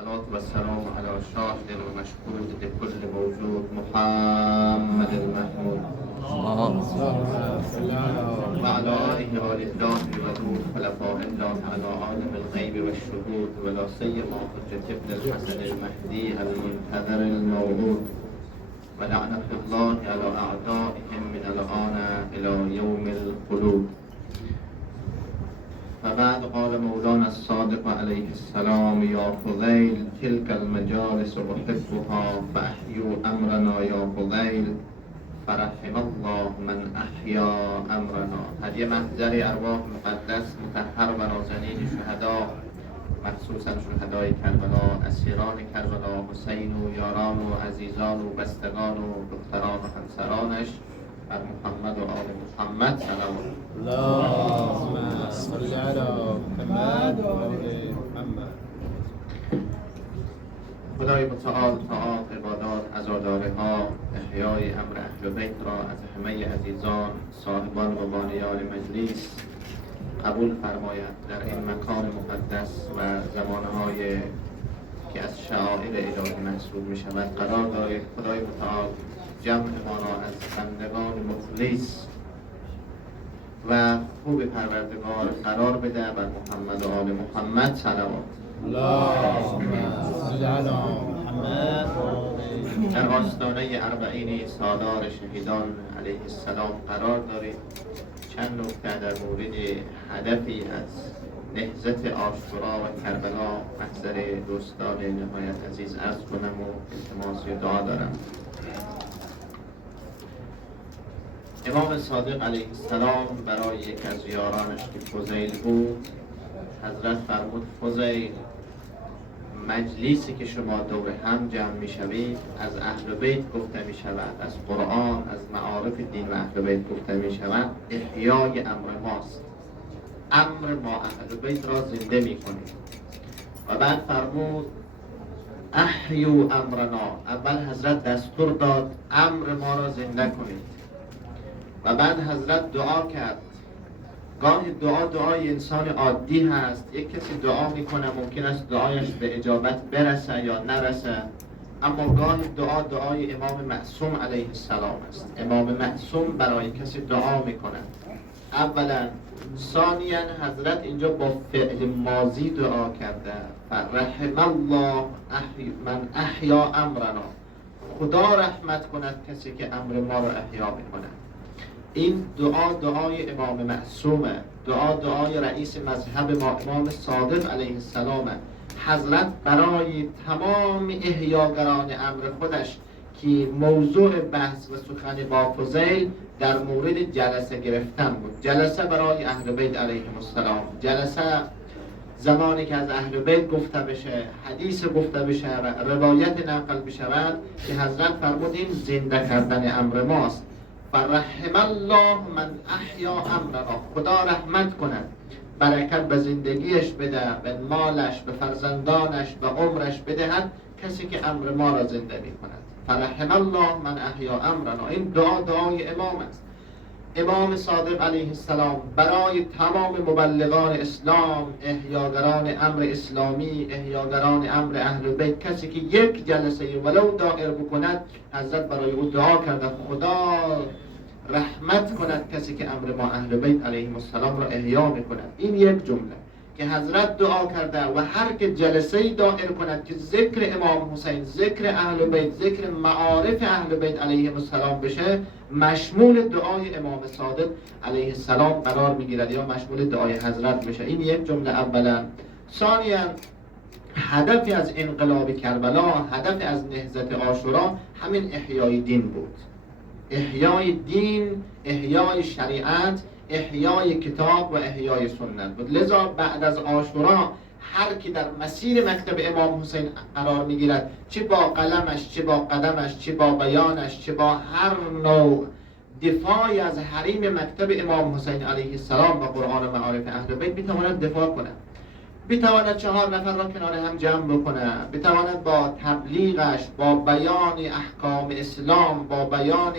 الصلاة والسلام على شاهد ومشهود لكل موجود محمد المحمود وعلى آله آل الله ودود خلفاء الله على عالم الغيب والشهود ولا سيما حجة ابن الحسن المهدي المنتظر الموعود ولعنة الله على أعدائهم من الآن إلى يوم الخلود. فبعد قال مولانا الصادق عليه السلام: يا فضيل تلك المجالس أحبها فأحيوا أمرنا يا فضيل فرحم الله من أحيا أمرنا. هدیه محضر ارواح مقدس مطهر و نازنین شهدا، مخصوصا شهدای کربلا، اسیران کربلا، حسین و یاران و عزیزان و بستگان و دختران و همسرانش، بر محمد و آل محمد صلوات. اللهم صل على محمد و آل محمد. خدای متعال طاعات، عبادات، عزاداری ها، احیای امر اهل بیت را از همه عزیزان صاحبان و بانیان مجلس قبول فرماید. در این مکان مقدس و زمانهای که از شعائر الهی محسوب می شود قرار دارید. خدای متعال جمع ما را از بندگان مخلص و خوب پروردگار قرار بده. بر محمد و آل محمد صلوات. اللهم صل على محمد و آل در آستانه اربعین سالار شهیدان علیه السلام قرار دارید. چند نکته در مورد هدفی از نهضت عاشورا و کربلا محضر دوستان نهایت عزیز عرض کنم و التماس دعا دارم. امام صادق علیه السلام برای یک از یارانش که فضیل بود حضرت فرمود: فضیل، مجلسی که شما دور هم جمع می شوید از اهل بیت گفته می شود، از قرآن، از معارف دین و اهل بیت گفته می شود، احیای امر ماست. امر ما اهل بیت را زنده می کنید. و بعد فرمود: احیو امرنا. اول حضرت دستور داد امر ما را زنده کنید و بعد حضرت دعا کرد. گاهی دعای انسان عادی هست، یک کسی دعا میکنه ممکن است دعایش به اجابت برسه یا نرسه، اما گاهی دعای امام معصوم علیه السلام است. امام معصوم برای کسی دعا میکنه اولا. ثانیا حضرت اینجا با فعل ماضی دعا کرده: فرحم الله من احیا امرنا. خدا رحمت کند کسی که امر ما را احیا میکنه. این دعای امام معصومه، دعای رئیس مذهب ما امام صادق علیه السلام. حضرت برای تمام احیاگران امر خودش که موضوع بحث و سخن با فضیل در مورد جلسه گرفتن بود. جلسه برای اهل بیت علیهم السلام، جلسه زمانی که از اهل بیت گفته بشه، حدیث گفته بشه و روایت نقل بشود که حضرت فرمودین زنده کردن امر ماست. فرحم الله من احیا امرنا. خدا رحمت کند، برکت به زندگیش بده، به مالش، به فرزندانش، به عمرش بدهد کسی که امر ما را زنده می کند. فرحم الله من احیا امرنا. این دعای امام است. امام صادق علیه السلام برای تمام مبلغان اسلام، احیاگران امر اسلامی، احیاگران امر اهل بیت، کسی که یک جلسه ولو دایر بکند حضرت برای او دعا کرده: خدا رحمت کند کسی که امر ما اهل بیت علیهم السلام را احیا میکند. این یک جمله که حضرت دعا کرده و هر که جلسه دایر کند که ذکر امام حسین، ذکر اهل بیت، ذکر معارف اهل بیت علیهم السلام بشه، مشمول دعای امام صادق علیه السلام قرار میگیرد یا مشمول دعای حضرت بشه. این یک جمله اولا. ثانیا هدفی از انقلاب کربلا، هدف از نهضت عاشورا همین احیای دین بود. احیای دین، احیای شریعت، احیای کتاب و احیای سنت بود. لذا بعد از عاشورا هر کی در مسیر مکتب امام حسین قرار میگیرد، چه با قلمش، چه با قدمش، چه با بیانش، چه با هر نوع دفاعی از حریم مکتب امام حسین علیه السلام و قرآن و معارف اهل بیت میتواند دفاع کنه، بتواند 4 نفر را کنار هم جمع بکنه، بتواند با تبلیغش، با بیان احکام اسلام، با بیان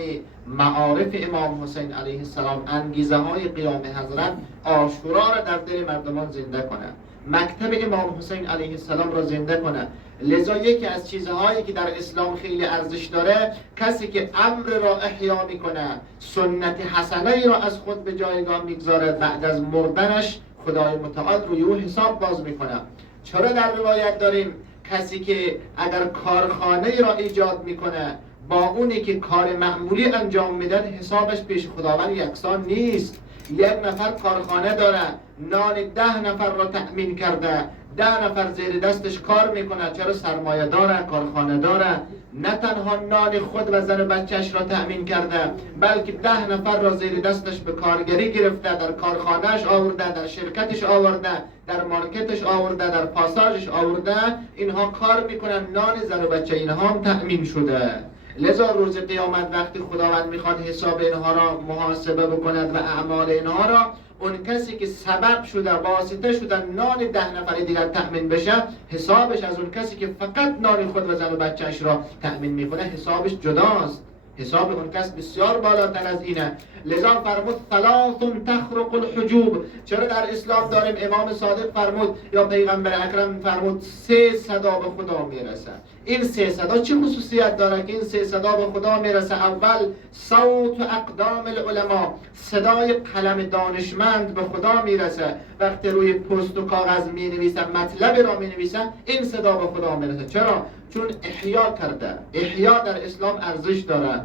معارف امام حسین علیه السلام، انگیزه های قیام حضرت، عاشورا را در دل مردمان زنده کنه، مکتب امام حسین علیه السلام را زنده کنه. لذا یکی از چیزهایی که در اسلام خیلی ارزش داره، کسی که امر را احیا میکنه، سنت حسنه را از خود به جایگاه میگذاره، بعد از مردنش خدای متعال روی او حساب باز میکنه. چرا در روایت داریم کسی که اگر کارخانه را ایجاد میکنه با اونی که کار معمولی انجام میده حسابش پیش خداوند یکسان نیست. یک نفر کارخانه داره، نان 10 نفر را تأمین کرده، 10 نفر زیر دستش کار میکنه، چرا سرمایه داره، کارخانه داره، نه تنها نان خود و زن بچهش را تأمین کرده، بلکه 10 نفر را زیر دستش به کارگری گرفته، در کارخانهش آورده، در شرکتش آورده، در مارکتش آورده، در پاساژش آورده، اینها کار میکنن، نان زن و بچه اینها هم تأمین شده. لذا روز قیامت وقتی خداوند میخواد حساب اینها را محاسبه بکند و اعمال اینها را، اون کسی که سبب شده، واسطه شده نان 10 نفر دیگر تأمین بشه، حسابش از اون کسی که فقط نان خود و زن و بچهش را تأمین میکنه حسابش جداست. حساب اون کس بسیار بالاتر از اینه. لذا فرمود ثلاث تخرق الحجوب. چرا در اسلام داریم امام صادق فرمود یا پیغمبر اکرم فرمود 3 صدا به خدا میرسه. این 3 صدا چه خصوصیت داره که این 3 صدا به خدا میرسه؟ اول صوت اقدام العلماء، صدای قلم دانشمند به خدا میرسه. وقتی روی پست و کاغذ مینویسه، مطلب را مینویسه، این صدا به خدا میرسه. چرا؟ چون احیا کرده. احیا در اسلام ارزش داره.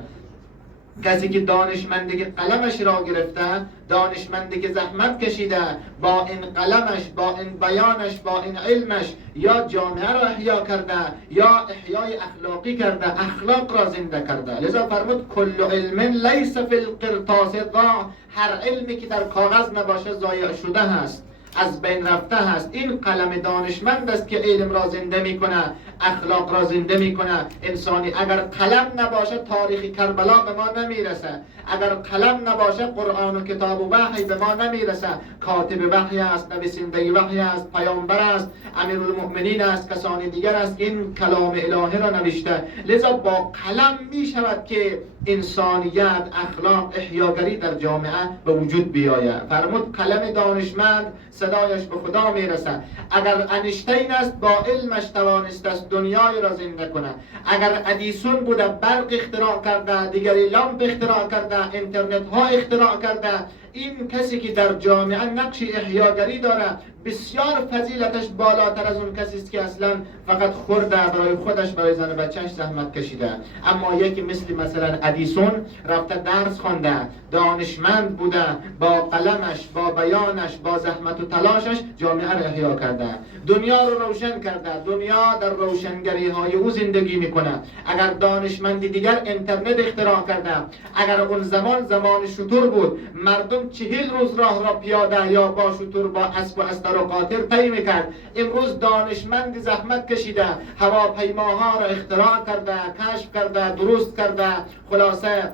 کسی که دانشمندی که قلمش را گرفته، دانشمندی که زحمت کشیده، با این قلمش، با این بیانش، با این علمش یا جامعه را احیا کرده یا احیای اخلاقی کرده، اخلاق را زنده کرده. لذا فرمود کل علم لیس فی القرطاس ضاع. هر علمی که در کاغذ نباشه ضایع شده هست، از بین رفته هست. این قلم دانشمند است که علم را زنده میکنه، اخلاق را زنده میکنه. انسانی اگر قلم نباشه تاریخ کربلا به ما نمیرسه، اگر قلم نباشه قرآن و کتاب و وحی به ما نمیرسه. کاتب وحی است، نویسنده وحی است، پیامبر است، امیرالمؤمنین است، کسانی دیگر است این کلام الهی را نوشته. لذا با قلم میشود که انسانیت، اخلاق، احیاگری در جامعه به وجود بیاید. فرمود قلم دانشمند صدایش به خدا میرسه. اگر انیشتین است با علمش توانسته است دنیای را زنده کنه. اگر ادیسون بوده برق اختراع کرده، دیگری لامپ اختراع کرده، اینترنت ها اختراع کرده، این کسی که در جامعه نقش احیاگری داره بسیار فضیلتش بالاتر از اون کسی است که اصلا فقط خورده، برای خودش، برای زن و بچهش زحمت کشیده. اما یکی مثلا ادیسون رفته درس خونده، دانشمند بوده، با قلمش، با بیانش، با زحمت و تلاشش جامعه را احیا کرده، دنیا رو روشن کرده. دنیا در روشنگری های او زندگی میکنه. اگر دانشمندی دیگر اینترنت اختراع کرده، اگر اون زمان شتر بود، مردم 40 روز راه را پیاده یا با شتر، با اسب و استر و قاطر طی میکرد. امروز دانشمندی زحمت کشیده، هواپیماها را اختراع کرده، کشف کرده، درست کرده، خلاصه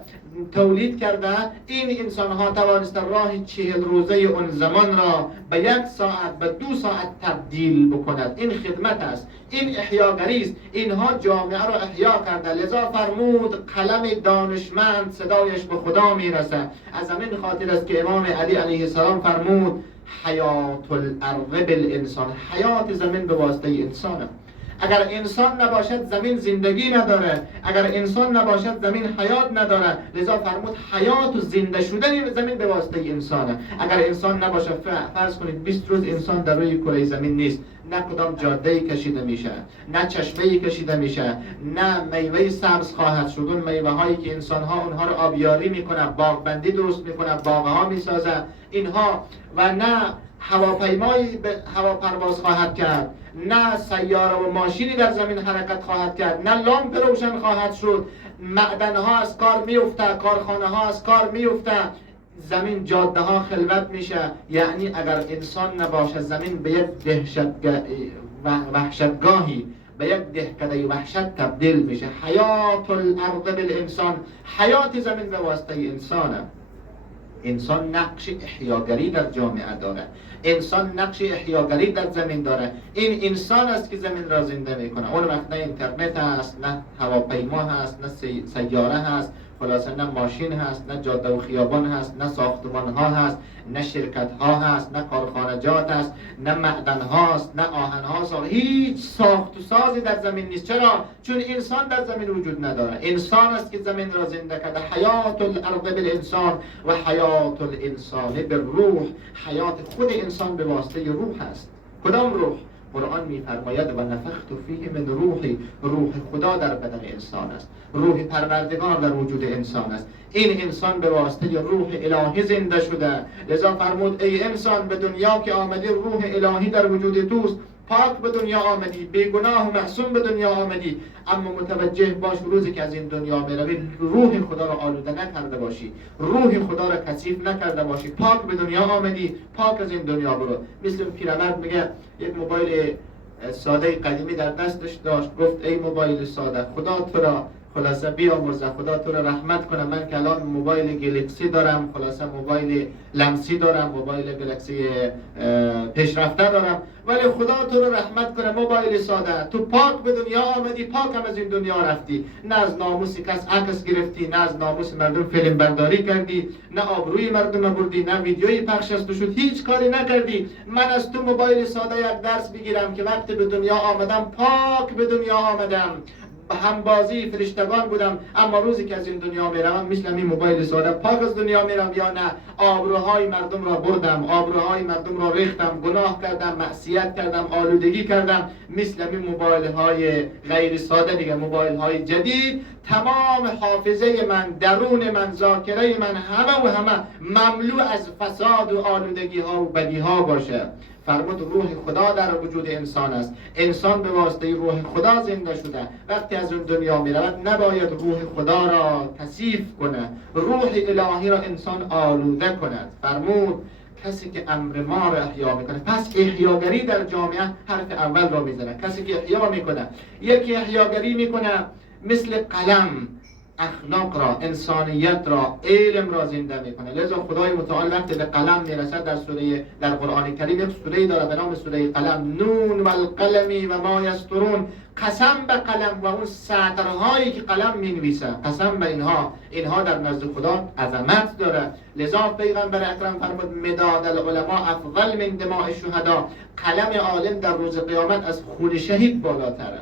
تولید کرده. این انسان ها توانسته راه 40 روزه اون زمان را به 1 ساعت، به 2 ساعت تبدیل بکند. این خدمت است، این احیاگری است. اینها جامعه را احیا کرده. لذا فرمود قلم دانشمند صدایش به خدا میرسه. از همین خاطر است که امام علی علیه السلام فرمود حیات الارض بالانسان. حیات زمین به واسطه انسانه. اگر انسان نباشد زمین زندگی نداره، اگر انسان نباشد زمین حیات نداره. لذا فرمود حیات و زنده شدن زمین به واسطه انسانه. اگر انسان نباشه، فرض کنید 20 روز انسان در روی کره زمین نیست، نه کدام جاده‌ای کشیده میشه، نه چشمه‌ای کشیده میشه، نه میوه سبز خواهد شد. اون میوه هایی که انسان ها اونها رو آبیاری میکنه، باغبندی درست میکنه، باغها میسازه، اینها، و نه هواپیمایی به هوا پرواز خواهد کرد، نه سیاره و ماشینی در زمین حرکت خواهد کرد، نه لامپ روشن خواهد شد، معدن ها از کار میفته، کارخانه ها از کار میفته، زمین جاده ها خلوت میشه. یعنی اگر انسان نباشه زمین به یک وحشتگاهی، به یک دهکده وحشت تبدیل میشه. حیات الارض بالانسان. حیات زمین به واسطه انسانه. انسان نقش احیاگری در جامعه داره، انسان نقش احیاگری در زمین داره. این انسان است که زمین را زنده میکنه. اون وقت نه اینترنت هست، نه هواپیما هست، نه سیاره هست، خلاصه نه ماشین هست، نه جاده و خیابان هست، نه ساختمان ها هست، نه شرکت ها هست، نه کارخانجات هست، نه معدن هاست، نه آهن هاست، هیچ ساخت و سازی در زمین نیست. چرا؟ چون انسان در زمین وجود نداره. انسان است که زمین را زنده کرده. حیات الارض بالانسان و حیات الانسان بالروح. حیات خود انسان به واسطه روح است. کدام روح؟ قرآن می‌فرماید و نفخت فیه من روحی، روح خدا در بدن انسان است، روح پروردگار در وجود انسان است. این انسان به واسطه روح الهی زنده شده. لذا فرمود ای انسان به دنیا که آمدی روح الهی در وجود توست، پاک به دنیا آمدی، بیگناه و معصوم به دنیا آمدی، اما متوجه باش روزی که از این دنیا میروی روح خدا را آلوده نکرده باشی، روح خدا را کثیف نکرده باشی. پاک به دنیا آمدی، پاک از این دنیا برو. مثل پیرمرد میگه یک موبایل ساده قدیمی در دستش داشت، گفت ای موبایل ساده خدا تو را خلاصه بیامرزه، خدا تو را رحمت کنه، من که الان موبایل گلکسی دارم، خلاصه موبایل لمسی دارم، موبایل گلکسی پیشرفته دارم، ولی خدا تو را رحمت کنه موبایل ساده. تو پاک به دنیا آمدی، پاک هم از این دنیا رفتی. نه از ناموس کس عکس گرفتی، نه از ناموس مردم فیلم برداری کردی، نه آبروی مردم بردی، نه ویدیوی پخش از تو شد، هیچ کاری نکردی. من از تو موبایل ساده یک درس بگیرم که وقتی به دنیا آمدم پاک به دنیا آمدم، همبازی فرشتگان بودم، اما روزی که از این دنیا میروم مثل این موبایل ساده پاک از دنیا میرم یا نه؟ آبروهای مردم را بردم، آبروهای مردم را ریختم، گناه کردم، معصیت کردم، آلودگی کردم، مثل این موبایل های غیر ساده دیگه، موبایل های جدید. تمام حافظه من، درون من، ذاکره من همه و همه مملو از فساد و آلودگی ها و بدی ها باشه. فرمود روح خدا در وجود انسان است. انسان به واسطه روح خدا زنده شده. وقتی از اون دنیا می رود نباید روح خدا را کثیف کنه، روح الهی را انسان آلوده کند. فرمود کسی که امر ما را احیا میکنه، پس احیاگری در جامعه حرف اول را میزنه. کسی که احیا میکنه، یکی احیاگری میکنه مثل قلم، اخلاق را، انسانیت را، علم را زنده میکنه. لذا خدای متعال وقتی به قلم میرسد در قرآن کریم یک سوره داره به نام سوره قلم، نون و القلم و ما یسطرون، قسم به قلم و اون سطرهایی که قلم مینویسه، قسم به اینها در نزد خدا عظمت داره. لذا پیغمبر اکرم فرمود مداد العلماء افضل من دماء الشهداء، قلم عالم در روز قیامت از خون شهید بالاتره.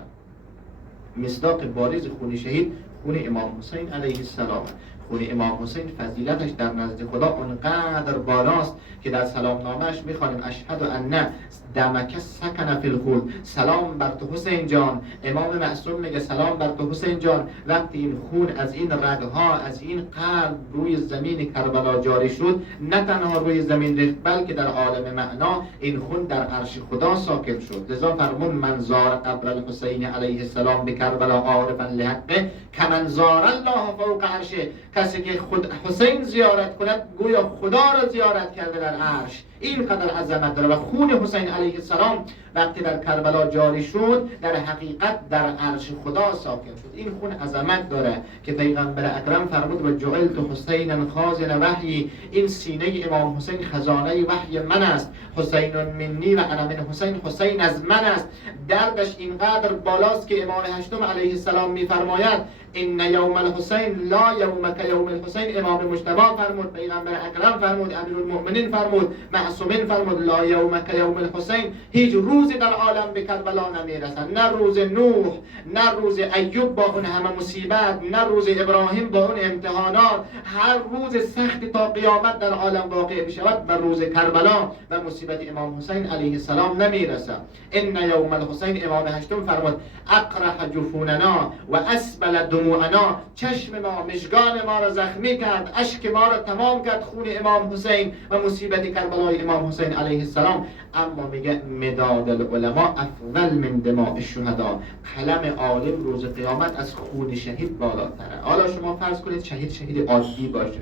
مصداق بارز خون شهید خون امام حسین علیه السلام. خون امام حسین فضیلتش در نزد خدا اونقدر بالاست که در سلام نامش میخوانیم اشهد ان دمک سکن فی الخلد، سلام بر تو حسین جان. امام معصوم میگه سلام بر تو حسین جان. وقتی این خون از این رگها، از این قلب روی زمین کربلا جاری شد، نه تنها روی زمین ریخت بلکه در عالم معنا این خون در عرش خدا ساکن شد. لذا فرمود من زار قبر الحسین علیه السلام به کربلا عارفا لحقه کمن زار الله فوق عرشه، کسی که خود حسین زیارت کند گویا خدا را زیارت کرده در عرش. این قدر عظمت داره. و خون حسین علیه السلام وقتی در کربلا جاری شد در حقیقت در عرش خدا ساکن شد. این خون عظمت داره که پیغمبر اکرم فرمود و جعلت حسینا خازن وحی، این سینه امام حسین خزانه وحی من است. حسین منی و انا من حسین، حسین از من است. دردش اینقدر بالاست که امام هشتم علیه السلام میفرماید ان یوم الحسین لا یوم کیوم الحسین. امام مجتبی فرمود، پیغمبر اکرم فرمود، امیرالمؤمنین فرمود، معصومین فرمود لا یوم کیوم الحسین. هیچ روزی در عالم به کربلا نمیرسد، نه روز نوح، نه روز ایوب با اون همه مصیبت، نه روز ابراهیم با اون امتحانات. هر روز سخت تا قیامت در عالم واقع بشود و روز کربلا و مصیبت امام حسین علیه السلام نمیرسد. ان یوم الحسین، امام هشتم فرمود اقرح جفوننا و اسبل دموعنا، چشم ما، مژگان ما را زخمی کرد، اشک ما را تمام کرد خون امام حسین و مصیبت کربلای امام حسین علیه السلام. اما میگه مداد العلماء افضل من دماء الشهداء، قلم عالم روز قیامت از خون شهید بالاتره. حالا شما فرض کنید شهید عادی باشه،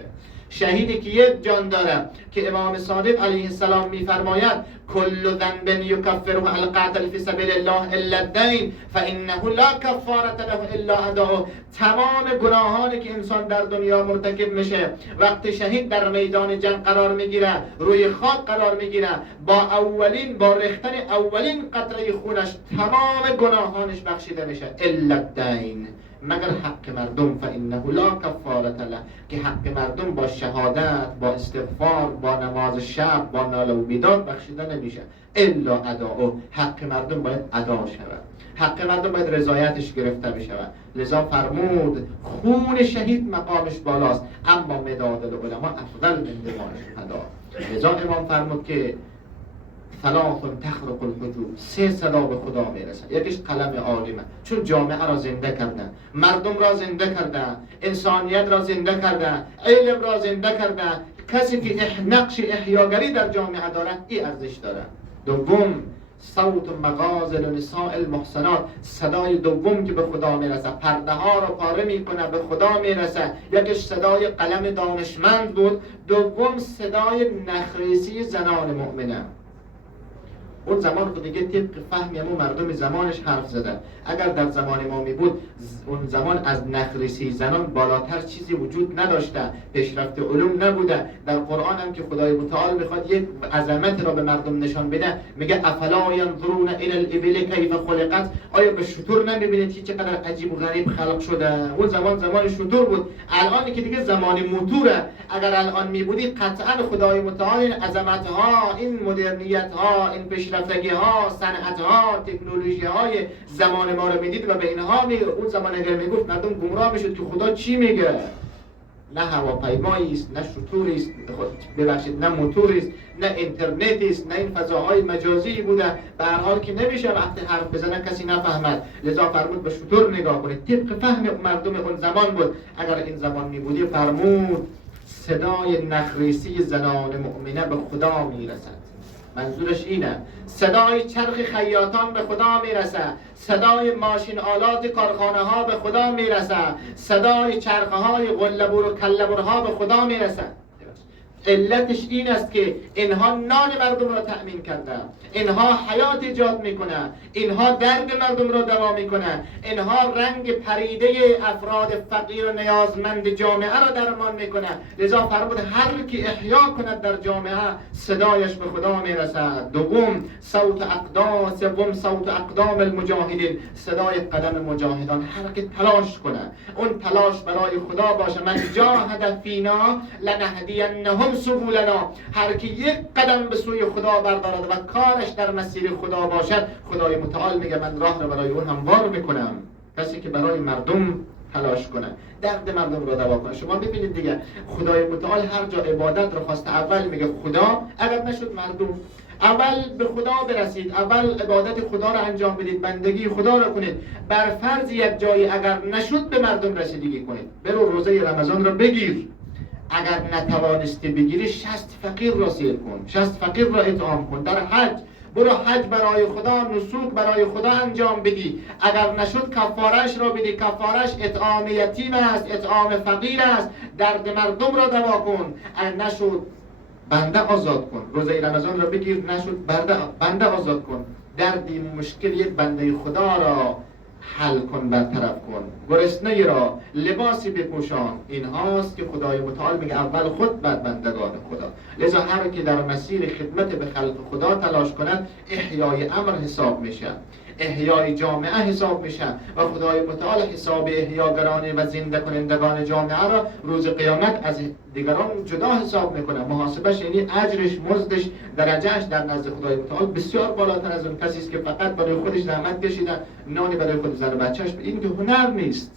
شهیدی که یک جان داره که امام صادق علیه السلام میفرماید کل ذنب یکفره القتل فی سبیل الله الا الدین فانه لا کفاره له الا اداؤه. تمام گناهانی که انسان در دنیا مرتکب میشه وقتی شهید در میدان جنگ قرار میگیره، روی خاک قرار میگیره، با ریختن اولین قطره خونش تمام گناهانش بخشیده میشه. الا الدین، مگر حق مردم فانه لا کفارة له، که حق مردم با شهادت، با استغفار، با نماز شب، با ناله و بیداد بخشیده نمیشه. الا اداء، حق مردم باید ادا شود، حق مردم باید رضایتش گرفته بشه. لذا فرمود خون شهید مقامش بالاست، اما مداد العلماء افضل من دماء الشهدا. لذا امام فرمود که ثلاث تخرق الحجوب، سه صدا به خدا میرسه. یکیش قلم عالمه، چون جامعه را زنده کردن، مردم را زنده کردن، انسانیت را زنده کردن، علم را زنده کردن. کسی که نقش احیاگری در جامعه داره این ارزش داره. دوم صوت مغازل نساء المحسنات، صدای دوم که به خدا میرسه، پرده ها رو پاره میکنه، به خدا میرسه. یکیش صدای قلم دانشمند بود، دوم صدای نخریسی زنان مؤمنه. اون زمان خود دیگه طبق فهمی همون مردم زمانش حرف زده. اگر در زمان ما می بود، اون زمان از نخریسی زنان بالاتر چیزی وجود نداشته، پیشرفت علوم نبوده. در قرآن هم که خدای متعال میخواد یک عظمت را به مردم نشان بده، میگه افلا ینظرون الی الابل کیف خلقت، آیا به شتر نمیبینید که چقدر عجیب و غریب خلق شده؟ اون زمان شتر بود. الان که دیگه زمان موتوره، اگر الان میبودی قطعا خدای متعال این عظمت ها، این مدرنیت ها، این پیشرفتگی ها، صنعت ها، تکنولوژی های زمان ما رو میدید و به اینها اون زمان اگر میگفت مردم گمراه میشد که خدا چی میگه. نه هواپیمایی است، نه شطوری است، ببخشید نه موتوری است، نه اینترنتی است، نه این فضاهای مجازی بوده. به هر حال که نمیشه وقتی حرف بزنه کسی نفهمد. لذا فرمود به شطور نگاه کنید، طبق فهم مردم اون زمان بود. اگر این زمان میبودی فرمود صدای نخریسی زنان مؤمنه به خدا میرسد. منظورش اینه صدای چرخ خیاطان به خدا میرسه، صدای ماشین آلات کارخانه ها به خدا میرسه، صدای چرخه های قلبور و کلبور ها به خدا میرسه. علتش این است که اینها نان مردم را تأمین کرده، اینها حیات ایجاد میکنه، اینها درد مردم را دوا میکنه، اینها رنگ پریده افراد فقیر و نیازمند جامعه را درمان میکنه. لذا فرمود هر کی احیا کند در جامعه صدایش به خدا میرسد. دوم صوت اقدام المجاهدین، صدای قدم مجاهدان. هر کی تلاش کنه، اون تلاش برای خدا باشه. من جاهد فینا لنهدینهم سبولنا، هر کی یک قدم به سوی خدا بردارد و کارش در مسیر خدا باشد، خدای متعال میگه من راه رو برای اون هموار میکنم. کسی که برای مردم تلاش کنه، درد مردم رو دوا کنه. شما ببینید دیگه خدای متعال هر جا عبادت رو خواسته اول میگه خدا، اگر نشد مردم. اول به خدا برسید، اول عبادت خدا رو انجام بدید، بندگی خدا رو کنید. بر فرض یک جایی اگر نشد به مردم رسیدگی کنید. برو روزه رمضان رو بگیر، اگر نتوانستی بگیری 60 فقیر را سیر کن، 60 فقیر را اطعام کن. در حج برو حج برای خدا، نسوک برای خدا انجام بدی. اگر نشد کفارش را بدی، کفارش اطعام یتیم است، اطعام فقیر است. درد مردم را دوا کن. اگر نشد بنده آزاد کن. روزه رمضان را بگیر، نشد بنده آزاد کن. دردی مشکل یک بنده خدا را حل کن، برطرف کن. گرسنه را لباسی بپوشان. این هاست که خدای متعال میگه اول خود بعد بندگان خدا. لذا هر کی در مسیر خدمت به خلق خدا تلاش کند احیای امر حساب میشه، احیای جامعه حساب میشه و خدای متعال حساب احیاگران و زنده کنندگان جامعه را روز قیامت از دیگران جدا حساب میکنه. محاسبش یعنی اجرش، مزدش، درجهش در نزد خدای متعال بسیار بالاتر از اون کسی است که فقط برای خودش زحمت کشیده، نانی برای خود زن و بچه‌اش. این که هنر نیست.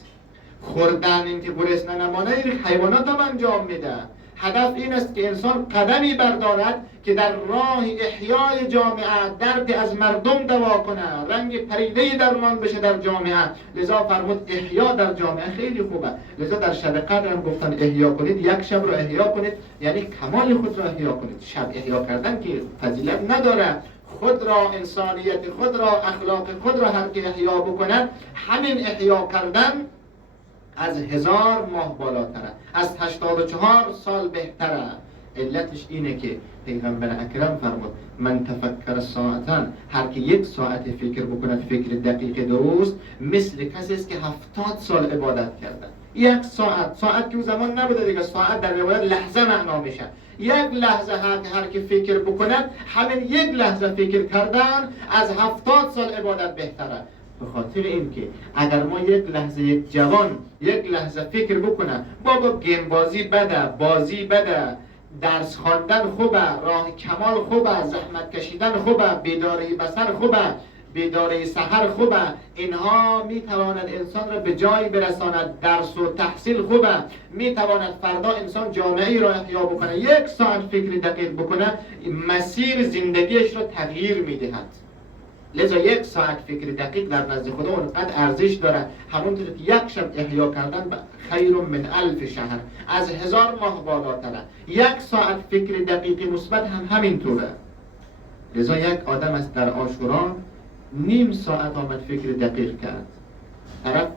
خوردن، این که گرسنه نمانه، این حیوانات هم انجام میده. هدف این است که انسان قدمی بردارد که در راه احیای جامعه درد از مردم دوا کنه، رنگ پریده درمان بشه در جامعه. لذا فرمود احیا در جامعه خیلی خوبه. لذا در شب قدر هم گفتن احیا کنید، یک شب رو احیا کنید یعنی کمال خود را احیا کنید. شب احیا کردن که فضیلت نداره، خود را، انسانیت خود را، اخلاق خود را هر که احیا بکنه، همین احیا کردن از 1000 ماه بالاتره، از 84 سال بهتره. علتش اینه که پیغمبر اکرم فرمود من تفکر ساعتا، هر که یک ساعت فکر بکند، فکر دقیق درست، مثل کسی است که 70 سال عبادت کرده. یک ساعت که اون زمان نبوده دیگه، ساعت در روایت لحظه معنا میشه. یک لحظه هر که فکر بکند، همین یک لحظه فکر کردن از 70 سال عبادت بهتره. به خاطر این که اگر ما یک لحظه یک جوان یک لحظه فکر بکنه بابا گیم بازی بده، بازی بده، درس خواندن خوبه، راه کمال خوبه، زحمت کشیدن خوبه، بیداری بسر خوبه، بیداری سحر خوبه، اینها میتواند انسان را به جایی برساند، درس و تحصیل خوبه، میتواند فردا انسان جامعه را احیا بکنه. یک ساعت فکر دقیق بکنه مسیر زندگیش را تغییر میدهد. لذا یک ساعت فکر دقیق در نزد خدا اونقدر ارزش داره، همونطور که یک شب احیا کردن خیر من 1000 شهر، از 1000 ماه بالاتره. یک ساعت فکر دقیق مثبت هم همینطوره. لذا یک آدم است در عاشورا نیم ساعت آمد فکر دقیق کرد، طرف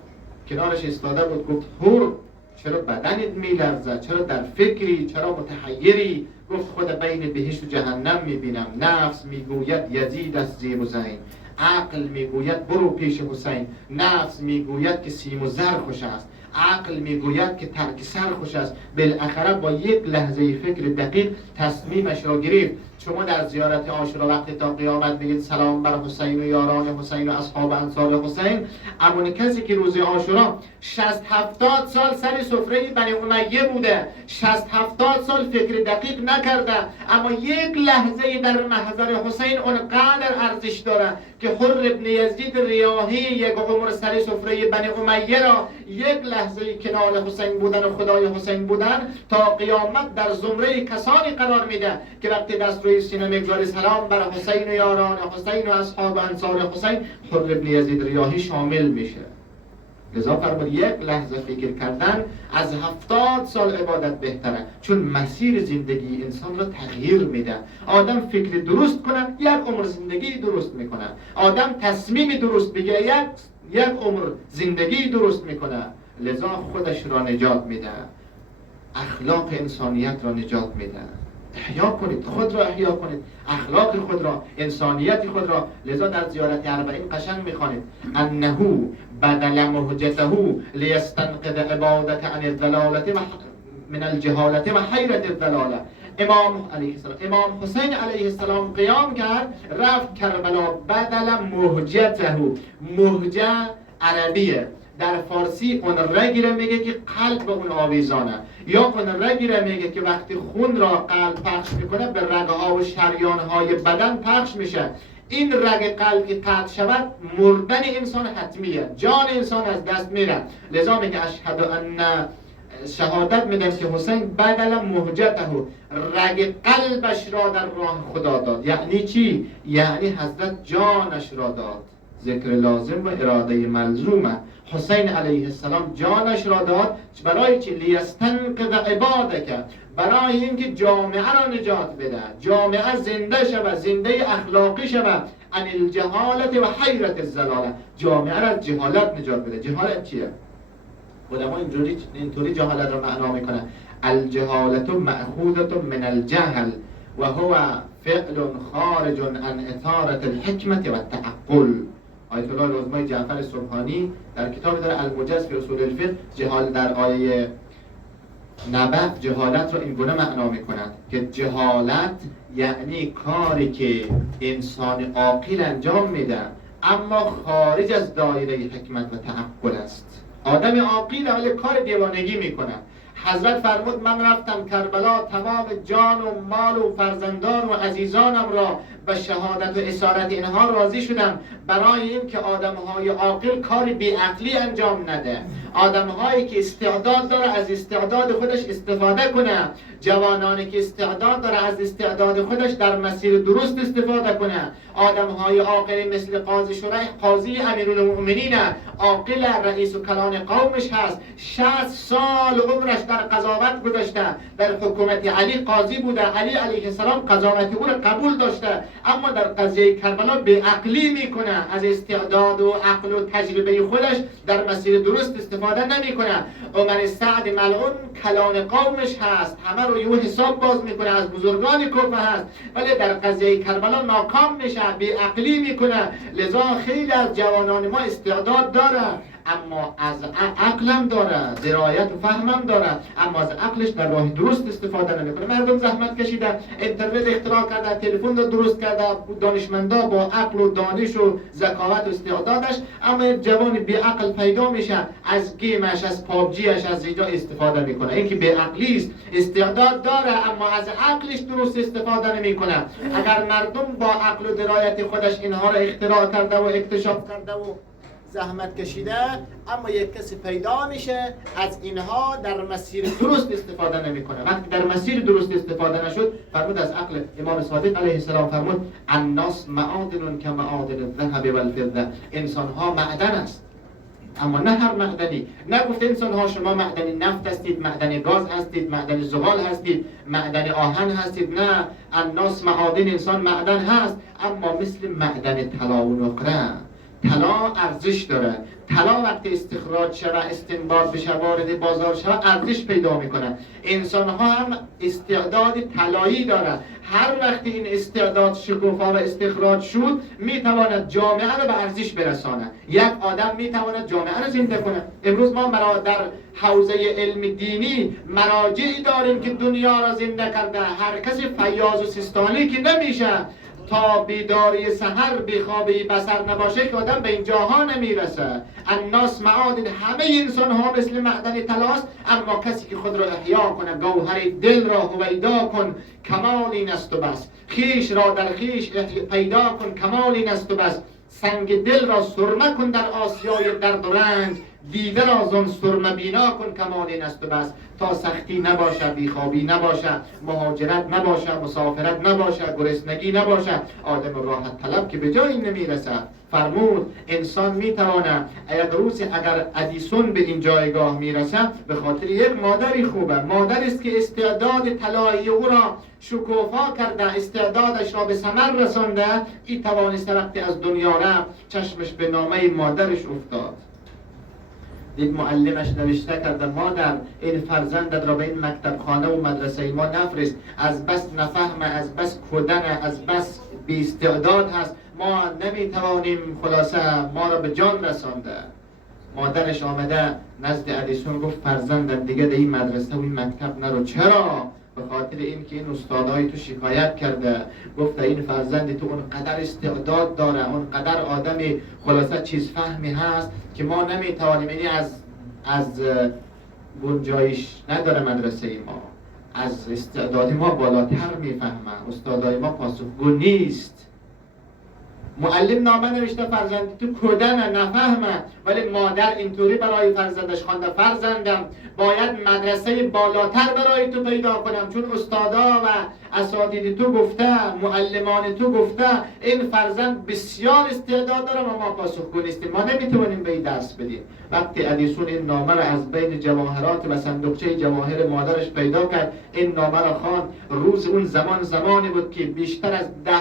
کنارش ایستاده بود گفت هور چرا بدنت میلرزه، چرا در فکری، چرا متحیری؟ گفت خود بین بهشت و جهنم میبینم. نفس میگوید یزید از زیر و زین، عقل میگوید برو پیش حسین، نفس میگوید که سیم و زر خوش است، عقل میگوید که ترک سر خوش است. بالاخره با یک لحظه فکر دقیق تصمیمش را گرفت. شما در زیارت عاشورا وقتی تا قیامت میگید سلام بر حسین و یاران حسین و اصحاب انصار حسین، اما کسی که روز عاشورا 60-70 سال سر سفره بنی امیه بوده، 60-70 سال فکر دقیق نکرده، اما یک لحظه در محضر حسین اونقدر ارزش داره که حر ابن یزید ریاحی یک عمر سر سفره بنی امیه را یک لحظه کنار حسین بودن و خدای حسین بودن تا قیامت در زمره کسانی قرار میده که وقتی دست روی سینه میگذاری سلام بر حسین و یاران حسین و اصحاب انصار حسین، حر ابن یزید ریاحی شامل میشه. لذا فرمود یک لحظه فکر کردن از 70 سال عبادت بهتره، چون مسیر زندگی انسان را تغییر میده. آدم فکر درست کنه یک عمر زندگی درست میکنه، آدم تصمیم درست بگیره یک عمر زندگی درست میکنه. لذا خودش را نجات میده، اخلاق انسانیت را نجات میده. احیا کنید، خود را احیا کنید، اخلاق خود را، انسانیت خود را. لذا در زیارت اربعین قشنگ میخوانید انه بدل مهجته لیستنقذ عبادت عن الضلاله من الجهاله و حیرت الضلاله. امام حسین علیه السلام قیام کرد، رفت کربلا. بدل مهجته، مهجه عربیه، در فارسی اون رگی را میگه که قلب به اون آویزانه، یا اون رگی را میگه که وقتی خون را قلب پخش میکنه به رگها و شریانهای بدن پخش میشه. این رگ قلب که قطع شود مردن انسان حتمیه، جان انسان از دست میره. لذا میگه اشهد ان، شهادت میدم که حسین بدل مهجته، رگ قلبش را در راه خدا داد. یعنی چی؟ یعنی حضرت جانش را داد. ذکر لازم و اراده ملزومه. حسین علیه السلام جانش را داد برای چی؟ لیستنقذ عبادک، برای اینکه جامعه را نجات بده، جامعه زنده شود، زنده اخلاقی شود. عن الجهالت و حیرت الضلاله، جامعه را از جهالت نجات بده. جهالت چیه؟ علما اینطوری جهالت را معنا میکنه: الجهالت مأخوذة من الجهل و هو فعل خارج عن اطارة الحکمت و التعقل. آیت الله العظمای جعفر سبحانی در کتاب داره الموجز فی اصول الفقه در آیه نبأ جهالت را این گونه معنا میکند که جهالت یعنی کاری که انسان عاقل انجام میده اما خارج از دایره حکمت و تعقل است. آدم عاقل ولی کار دیوانگی میکنه. حضرت فرمود من رفتم کربلا، تمام جان و مال و فرزندان و عزیزانم را به شهادت و اسارت اینها راضی شدم، برای این که آدمهای عاقل کار بیعقلی انجام نده، آدمهایی که استعداد داره از استعداد خودش استفاده کنه، جوانانی که استعداد داره از استعداد خودش در مسیر درست استفاده کنه. آدمهای عاقل مثل قاضی شریح، قاضی امیرالمؤمنین، عاقل، رئیس و کلان قومش هست، 60 سال عمرش در قضاوت گذاشته، در حکومت علی قاضی بوده، علی علیه السلام قضاوت او را قبول داشته، اما در قضیه کربلا بیعقلی میکنه، از استعداد و عقل و تجربه خودش در مسیر درست استفاده نمیکنه. عمر سعد ملعون کلان قومش هست، همه رو یه حساب باز میکنه، از بزرگان کوفه هست، ولی در قضیه کربلا ناکام میشه، بیعقلی میکنه. لذا خیلی از جوانان ما استعداد داره اما از عقلم داره، درایت و فهمم داره، اما از عقلش در راه درست استفاده نمیکنه. مردم زحمت کشیده، اینترنت اختراع کرده، تلفن رو درست کرده، دانشمندا با عقل و دانش و ذکاوت و استعدادش، اما جوان بی عقل پیدا میشه، از گیمش، از پابجیش، از اینجا استفاده میکنه. این که بی عقلی است، استعداد داره اما از عقلش درست استفاده نمیکنه. اگر مردم با عقل و درایت خودش اینها را اختراع کرده و اکتشاف کرده و زحمت کشیده، اما یک کسی پیدا میشه از اینها در مسیر درست استفاده نمیکنه. وقتی در مسیر درست استفاده نشد، فرمود از عقل امام صادق علیه السلام فرمود الناس معادن کمعادن الذهب والفضه، انسان ها معدن است اما نه هر معدنی. نگفت انسان ها شما معدن نفت هستید، معدن گاز هستید، معدن زغال هستید، معدن آهن هستید. نه، الناس معادن، انسان معدن هست اما مثل معدن طلا و نقره. طلا ارزش داره، طلا وقتی استخراج شود، استنباط بشه، وارد بازار شود، ارزش پیدا میکنه. انسان ها هم استعداد طلایی داره. هر وقتی این استعداد شکوفا و استخراج شد، میتواند جامعه رو به ارزش برسانه. یک آدم میتواند جامعه رو زنده کنه. امروز ما در حوزه علم دینی مراجعی داریم که دنیا را زنده کرده. هر کسی فیاض و سیستانی که نمیشه تا بیداری سحر بیخوابی بسر نباشه که آدم به این جاها نمیرسه. الناس معادن، همه انسان ها مثل معدن طلاست، اما کسی که خود را احیا کنه، گوهر دل را هویدا کن، کمال این است و بس. خیش را در خیش پیدا کن، کمال این است و بس. سنگ دل را سرمه کن در آسیای درد و رنج، دیده را زن سرمه بینا کن، کمال این است و بس. تا سختی نباشه، بیخوابی نباشه، مهاجرت نباشه، مسافرت نباشه، گرسنگی نباشه، آدم راحت طلب که به جایی نمیرسه. فرمود انسان میتونه یک روز اگر ادیسون به این جایگاه میرسه به خاطر یک مادری خوبه. مادر است که استعداد طلایی او را شکوفا کرده، استعدادش را به ثمر رسانده. این توانسته وقتی از دنیا رفت چشمش به نامه مادرش افتاد، دید معلمش نوشته کرده مادر این فرزندت را به این مکتب خانه و مدرسه ما نفرست، از بس نفهمه، از بس کودنه، از بس بی استعداد هست، ما نمیتوانیم، خلاصه ما را به جان رسانده. مادرش آمده نزد ادیسون گفت فرزندم دیگه در این مدرسه و این مکتب نرو. چرا؟ به خاطر اینکه این استادای تو شکایت کرده، گفت این فرزند تو اونقدر استعداد داره، اونقدر آدمی خلاصه چیز فهمی هست که ما نمیتوانیم، یعنی از گنجایش نداره مدرسه ما، از استعداد ما بالاتر میفهمه، استادای ما پاسخگو نیست. معلم نامه نوشته فرزند تو کودنه، نفهمه، ولی مادر اینطوری برای فرزندش خوانده فرزندم باید مدرسه بالاتر برای تو پیدا کنم، چون استادا و اساتید تو گفته، معلمان تو گفته این فرزند بسیار استعداد داره و ما پاسخگو نیستیم، ما نمیتونیم به این درس بدیم. وقتی ادیسون این نامه را از بین جواهرات و صندوقچه جواهر مادرش پیدا کرد، این نامه را خواند. روز اون زمانی بود که بیشتر از 10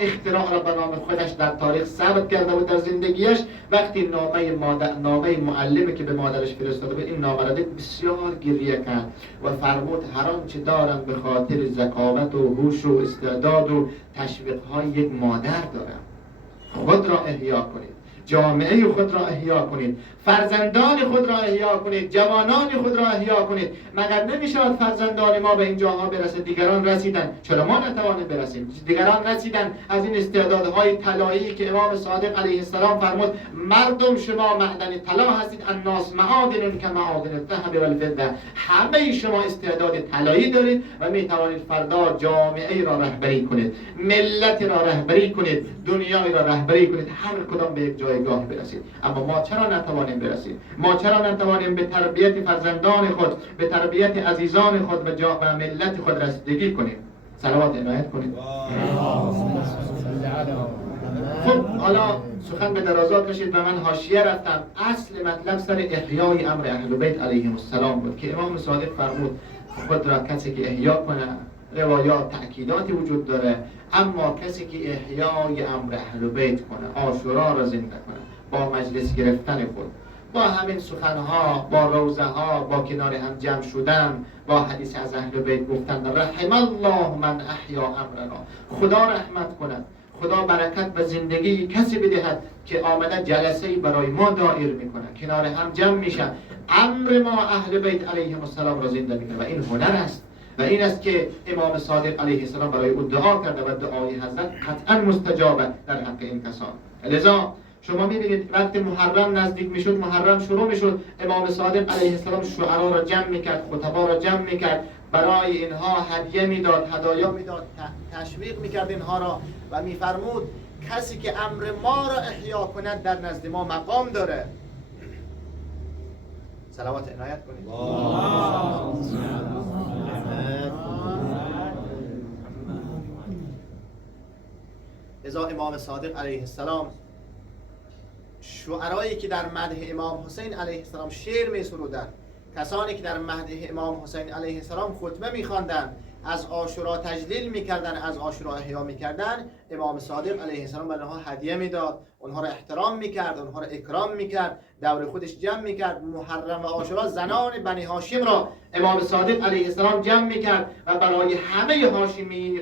اختراع را به نام خودش در تاریخ ثبت کرده بود در زندگیش. وقتی نامه معلمی که به مادرش فرستاده بود این نامه را دید، بسیار گریه کرد و فرمود هر آنچه دارم به خاطر ذکاوت و هوش و استعداد و تشویق های یک مادر دارم. خود را احیا کنید، جامعه خود را احیا کنید، فرزندان خود را احیا کنید، جوانان خود را احیا کنید. مگر نمیشود فرزندان ما به این جاها برسه؟ دیگران رسیدن، چرا ما نتوانیم برسیم؟ دیگران رسیدن از این استعدادهای طلایی که امام صادق علیه السلام فرمود مردم شما معدن طلا هستید، الناس معادن کمعادن الذهب والفضه. همه شما استعداد طلایی دارید و میتوانید فردا جامعه را رهبری کنید، ملت را رهبری کنید، دنیای را رهبری کنید، هر کدام به یک جایگاه برسید. اما ما چرا نتوانیم برسیم؟ ما چرا نتوانیم به تربیت فرزندان خود، به تربیت عزیزان خود و ملت خود رسیدگی کنیم؟ صلوات عنایت کنید. خب حالا سخن به درازا کشید و من حاشیه رفتم. اصل مطلب سر احیای امر اهل بیت علیهم السلام بود که امام صادق فرمود خود را کسی که احیا کنه، روایات تأکیداتی وجود داره، اما کسی که احیای امر اهل بیت کنه، عاشورا را زنده کنه، با مجلس گرفتن خود، با همین سخنها، با روزه ها، با کنار هم جمع شدن، با حدیث از اهل بیت گفتن رحم الله من احیا امرنا، خدا رحمت کند، خدا برکت به زندگی کسی بدهد که آمده جلسه‌ای برای ما دایر میکنه، کنار هم جمع میشه، امر ما اهل بیت علیهم السلام را زنده میکنه. و این هنر است و این است که امام صادق علیه السلام برای او دعا کرده و دعای حضرت قطعا مستجابه در حق این کسان. لذا شما میبینید وقتی محرم نزدیک میشد، محرم شروع میشد، امام صادق علیه السلام شعرا را جمع میکرد، خطبا را جمع میکرد، برای اینها هدیه میداد، هدایا میداد، تشویق میکرد اینها را و میفرمود کسی که امر ما را احیا کند در نزد ما مقام داره. صلوات عنایت کنید. لذا امام صادق علیه السلام شعرایی که در مدح امام حسین علیه السلام شعر می سرودند، کسانی که در مدح امام حسین علیه السلام خطبه می خواندند، از عاشورا تجلیل میکردن، از عاشورا احیا میکردن، امام صادق علیه السلام به آنها هدیه میداد، اونها را احترام میکرد، اونها را اکرام میکرد، دور خودش جمع میکرد. محرم و عاشورا زنان بنی هاشم را امام صادق علیه السلام جمع میکرد و برای همه هاشمیین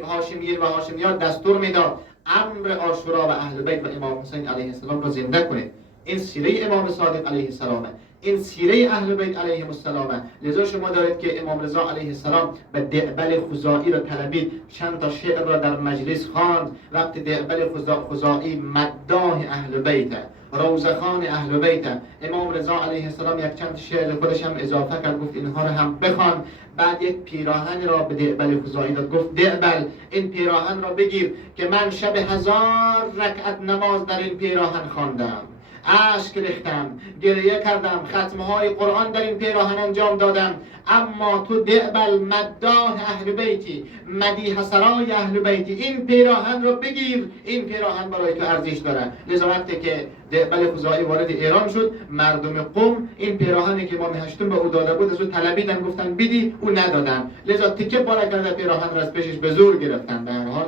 و هاشمیات دستور میداد امر عاشورا و اهل بیت و امام حسین علیه السلام را زنده کنید. این سیره امام صادق علیه السلامه، این سیره اهل بیت علیهم السلامه. لذا شما دارید که امام رضا علیه السلام به دعبل خزاعی را طلبید، چند تا شعر را در مجلس خواند. وقتی دعبل خزاعی مداح اهل بیت، روزخوان اهل بیت، امام رضا علیه السلام یک چند شعر خودش هم اضافه کرد، گفت اینها را هم بخوان. بعد یک پیراهن را به دعبل خزاعی داد، گفت دعبل این پیراهن را بگیر که من شب 1000 رکعت نماز در این پیراهن خواندم، اشک ریختم، گریه کردم، ختمه های قرآن در این پیراهن انجام دادم، اما تو دعبل مداح اهل بیتی، مدیح سرای اهل بیتی، این پیراهن رو بگیر، این پیراهن برای تو ارزش داره. لذا وقتی که دعبل خزاعی وارد ایران شد، مردم قم این پیراهنی که امام هشتم به او داده بود از او طلبیدن، گفتن بدی، او ندادن. لذا تکه پاره کرده پیراهن را از پیشش به زور گرفتن. به هر حال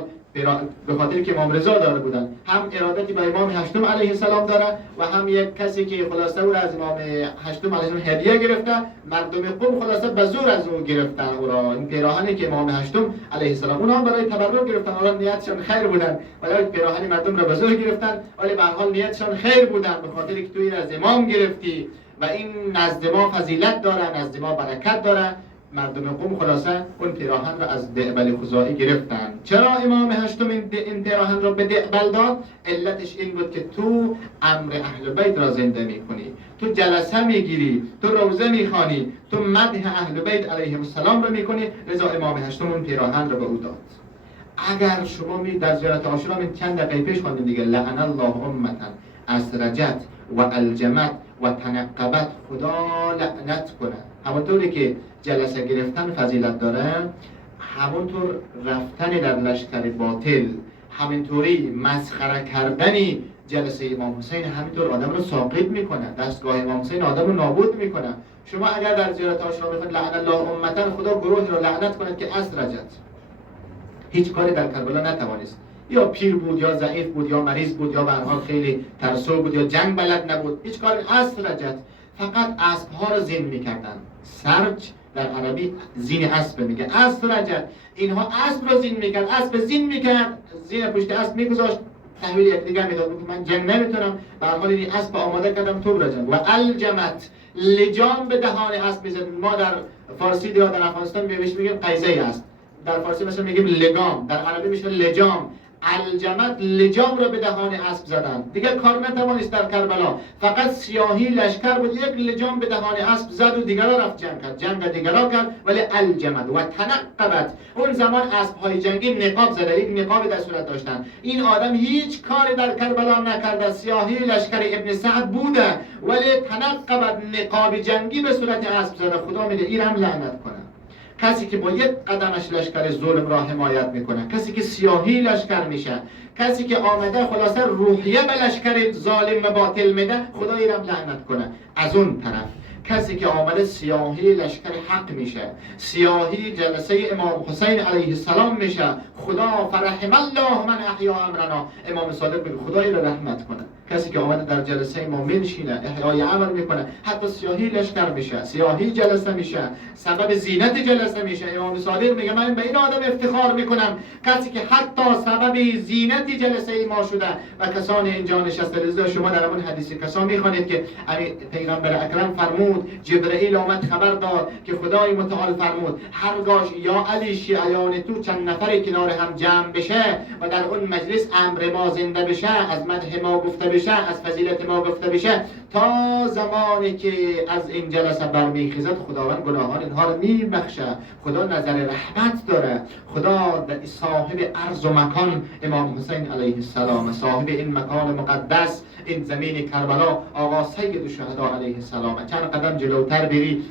به خاطر که امام رضا داده بودن، هم ارادتی به امام هشتم علیه السلام داره و هم یک کسی که خلاصه او را از امام هشتم علیه السلام هدیه گرفته، مردم قم خلاصه به زور از او گرفتن او را. این پیراهنی که امام هشتم علیه السلام، اونها برای تبرک گرفتن، اونا نیتشان خیر بودن، ولی پیراهن مردم را به زور گرفتن، ولی به هر حال نیتشان خیر بودن، به خاطر که تو این از امام گرفتی و این نزد ما فضیلت داره، نزد ما برکت داره. مردم قم خلاصه اون پیراهن را از دعبل خزاعی گرفتن. چرا امام هشتم این پیراهن را به دعبل داد؟ علتش این بود که تو امر اهل بیت را زنده میکنی، تو جلسه میگیری، تو روزه میخوانی، تو مدح اهل بیت علیهم السلام را میکنی. لذا امام هشتم اون پیراهن را به او داد. اگر شما می در زیارت عاشورا من چند دقیقه پیش خواندیم دیگه، لعن الله امتا اسرجت و الجمت و تنقبت، خدا لعنت کنه. همونطوری که جلسه گرفتن فضیلت داره، همونطور رفتن در لشکر باطل، همینطوری مسخره کردنی جلسه امام حسین همینطور آدم رو ساقط میکنه، دستگاه امام حسین آدم رو نابود میکنه. شما اگر در زیارت عاشورا بخواید لعن الله امتا، خدا گروه رو لعنت کند که اسرجت، هیچ کاری در کربلا نتوانست، یا پیر بود یا ضعیف بود یا مریض بود یا به هر حال خیلی ترسو بود یا جنگ بلد نبود، هیچ کاری. اسرجت فقط اسب ها رو زین میکردن. سرج در عربی زین اسب میگه. اسرجت اینها اسب رو زین میکرد، اسب زین میکرد، زین پشت اسب میگذاشت، تحویل یک دیگه میداد، من جنگ نمیتونم، به هر حال این اسب آماده کردم تو برو جنگ. و الجمت، لجام به دهان اسب میزد. ما در فارسی یا در افغانستان بهش میگیم قیزه اسب، در فارسی مثلا میگیم لگام، در عربی میشه لجام. الجمت، لجام را به دهان اسب زدن. دیگه کار نتوانست در کربلا، فقط سیاهی لشکر بود، یک لجام به دهان اسب زد و دیگرا رفت جنگ کرد، جنگ دیگرا کرد. ولی الجمت و تنقبت، اون زمان اسب های جنگی نقاب زده، یک نقاب در صورت داشتن. این آدم هیچ کاری در کربلا نکرده، سیاهی لشکر ابن سعد بوده، ولی تنقبت، نقاب جنگی به صورت اسب زده. خدا میگه اینم لعنت کنه. کسی که با یک قدمش لشکر ظلم را حمایت میکنه، کسی که سیاهی لشکر میشه، کسی که آمده خلاصه روحیه به لشکر ظالم و باطل میده، خدا اینم لعنت کنه. از اون طرف کسی که آمده سیاهی لشکر حق میشه، سیاهی جلسه امام حسین علیه السلام میشه، خدا فرحم الله من احیا امرنا، امام صادق میگه خدا این رحمت کنه. کسی که آمده در جلسه ما میشینه، احیای امر میکنه، حتی سیاهی لشکر میشه، سیاهی جلسه میشه، سبب زینت جلسه میشه. امام صادق میگه من به این آدم افتخار میکنم کسی که حتی سبب زینت جلسه ما شده و کسان اینجا نشسته. لذا شما در اون حدیث کسا میخوانید که پیغمبر اکرم فرمود، جبرئیل آمد خبر داد که خدای متعال فرمود هرگاه یا علی شیعیان تو چند نفر کنار هم جمع بشه و در اون مجلس امر ما زنده بشه، از مدح ما گفته بشه، از فضیلت ما گفته بشه، تا زمانی که از این جلسه برمیخیزد خداوند گناهان اینها رو میبخشه. خدا نظر رحمت داره. خدا صاحب عرض و مکان امام حسین علیه السلام، صاحب این مکان مقدس، این زمین کربلا، آقا سید الشهدا علیه السلام. چند قدم جلوتر بری،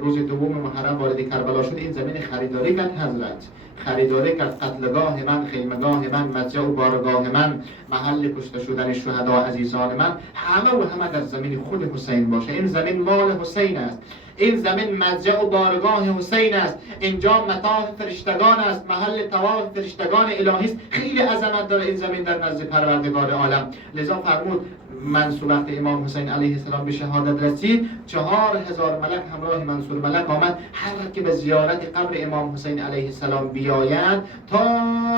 روز دوم محرم وارد کربلا شد، این زمین خریداری کرد حضرت، خریداری کرد. قتلگاه من، خیمگاه من، مضجع و بارگاه من، محل کشته شدن شهدا عزیزان من، همه در زمین خود حسین باشه. این زمین مال حسین است، این زمین مضجع و بارگاه حسین است، اینجا مطاف فرشتگان است، محل طواف فرشتگان الهی است. خیلی عظمت داره این زمین در نزد پروردگار عالم. لذا فرمود منصور وقت امام حسین علیه السلام به شهادت رسید، 4000 ملک همراه منصور ملک آمد. هر که به زیارت قبر امام حسین علیه السلام بیاید، تا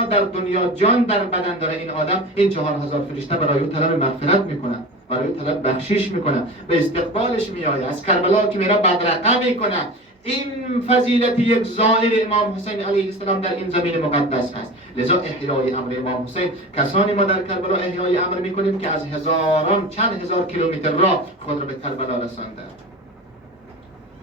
در دنیا جان در بدن داره این آدم، این 4000 فرشته برای او طلب مغفرت میکنن، برای طلب بخشش میکنه، به استقبالش میآیه، از کربلا که میره بدرقه میکنه. این فضیلت یک زائر امام حسین علیه السلام در این زمین مقدس هست. لذا احیای امر امام حسین، کسانی ما در کربلا احیای امر میکنیم که از چند هزار کیلومتر راه خود را به کربلا رسانده،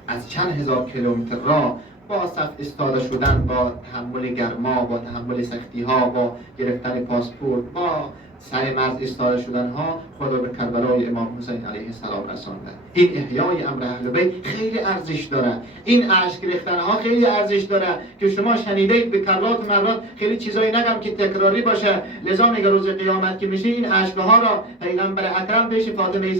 از چند هزار کیلومتر راه با صف ایستاده شدن، با تحمل گرما، با تحمل سختی ها، با گرفتن پاسپورت، با سر مرز ایستاده شدن ها، خود را به کربلای امام حسین علیه السلام رسانده. این احیای امر اهل بیت خیلی ارزش داره. این اشک ریختن ها خیلی ارزش داره که شما شنیدید به کرات و مرات. خیلی چیزایی نگم که تکراری باشه. لذا میگه روز قیامت که میشه این اشک ها را پیغمبر اکرم پیش فاطمه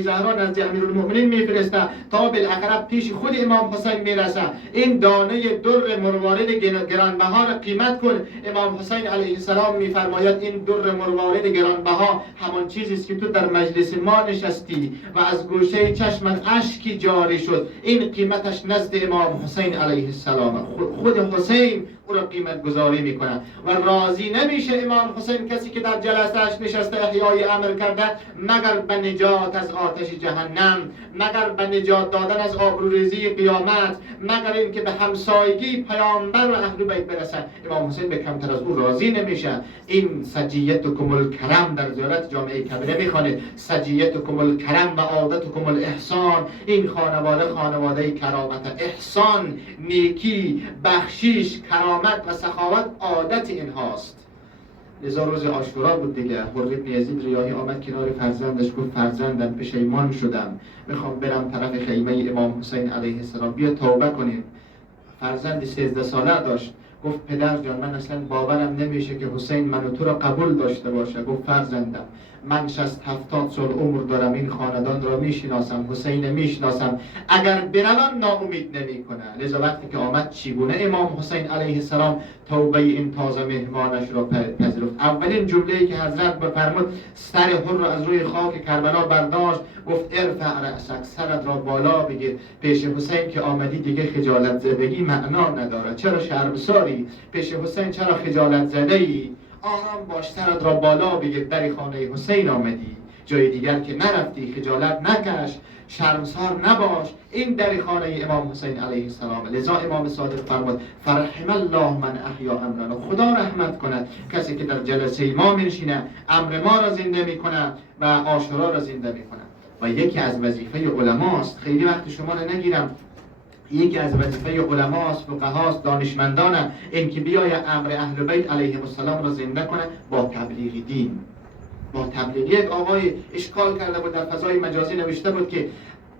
زهرا نزد امیرالمؤمنین میفرسته تا بالاخره پیش خود امام حسین میرسه. این دانه در مروارید گرانبها را قیمت کن. امام حسین علیه السلام میفرماید این در مروارید گرانبها همان چیزی است که تو در مجلس ما نشستی و از گوشه چشمت اشکی جاری شد. این قیمتش نزد امام حسین علیه السلام. خود حسین او را قیمت گذاری میکنه و راضی نمیشه امام حسین کسی که در جلسهش نشسته احیای امر کرده مگر به نجات از آتش جهنم، مگر به نجات دادن از آبروریزی قیامت، مگر این که به همسایگی پیامبر و اهل بیت برسه. امام حسین به کمتر از او راضی نمیشه. این سجیتکم الکرم در زیارت جامعه کبیره میخوانید، سجیتکم الکرم و عادتکم الاحسان. این خانواده کرامت، احسان، نیکی، بخشش، کرامت و سخاوت عادت اینهاست. لذا روز عاشورا بود دیگه، حر بن یزید ریاحی آمد کنار فرزندش، گفت فرزندم پشیمان شدم، میخوام برم طرف خیمه امام حسین علیه السلام، بیا توبه کنیم. فرزند 13 ساله داشت. گفت پدر جان من اصلا باورم نمیشه که حسین منو تو را قبول داشته باشه. گفت فرزندم من 60-70 سال عمر دارم، این خاندان را میشناسم، حسین میشناسم، اگر بروم ناامید نمیکنه. لذا وقتی که آمد چگونه امام حسین علیه السلام توبه این تازه مهمانش را پذیرفت. اولین جمله‌ای که حضرت بفرمود سر حر را از روی خاک کربلا برداشت، گفت ارفع رأسک، سرت را بالا بگیر. پیش حسین که آمدی دیگه خجالت زدگی معنا نداره. چرا شرمساری؟ پیش حسین چرا خجالت زده ای؟ آرام باش، سرت را بالا بگیر. در خانه حسین آمدی، جای دیگر که نرفتی، خجالت نکش، شرمسار نباش. این در خانه امام حسین علیه السلام. لذا امام صادق فرمود فرحم الله من احیا امرنا، خدا رحمت کند کسی که در جلسه ما میشینه، امر ما را زنده میکنه و عاشورا را زنده میکنه. و یکی از وظیفه علماست، خیلی وقت شما را نگیرم، یکی از وظیفه علماست، فقهاست، دانشمندان این که بیای امر اهل بیت علیهم السلام را زنده کنه با تبلیغ دین. با تبلیغ. یک آقای اشکال کرده بود در فضای مجازی، نوشته بود که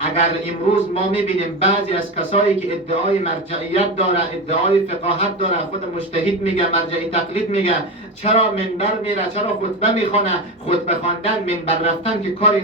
اگر امروز ما میبینیم بعضی از کسایی که ادعای مرجعیت داره، ادعای فقاهت داره، خود مجتهد میگه، مرجعی تقلید میگه، چرا منبر میره، چرا خطبه میخونه؟ خطبه خواندن، منبر رفتن که کار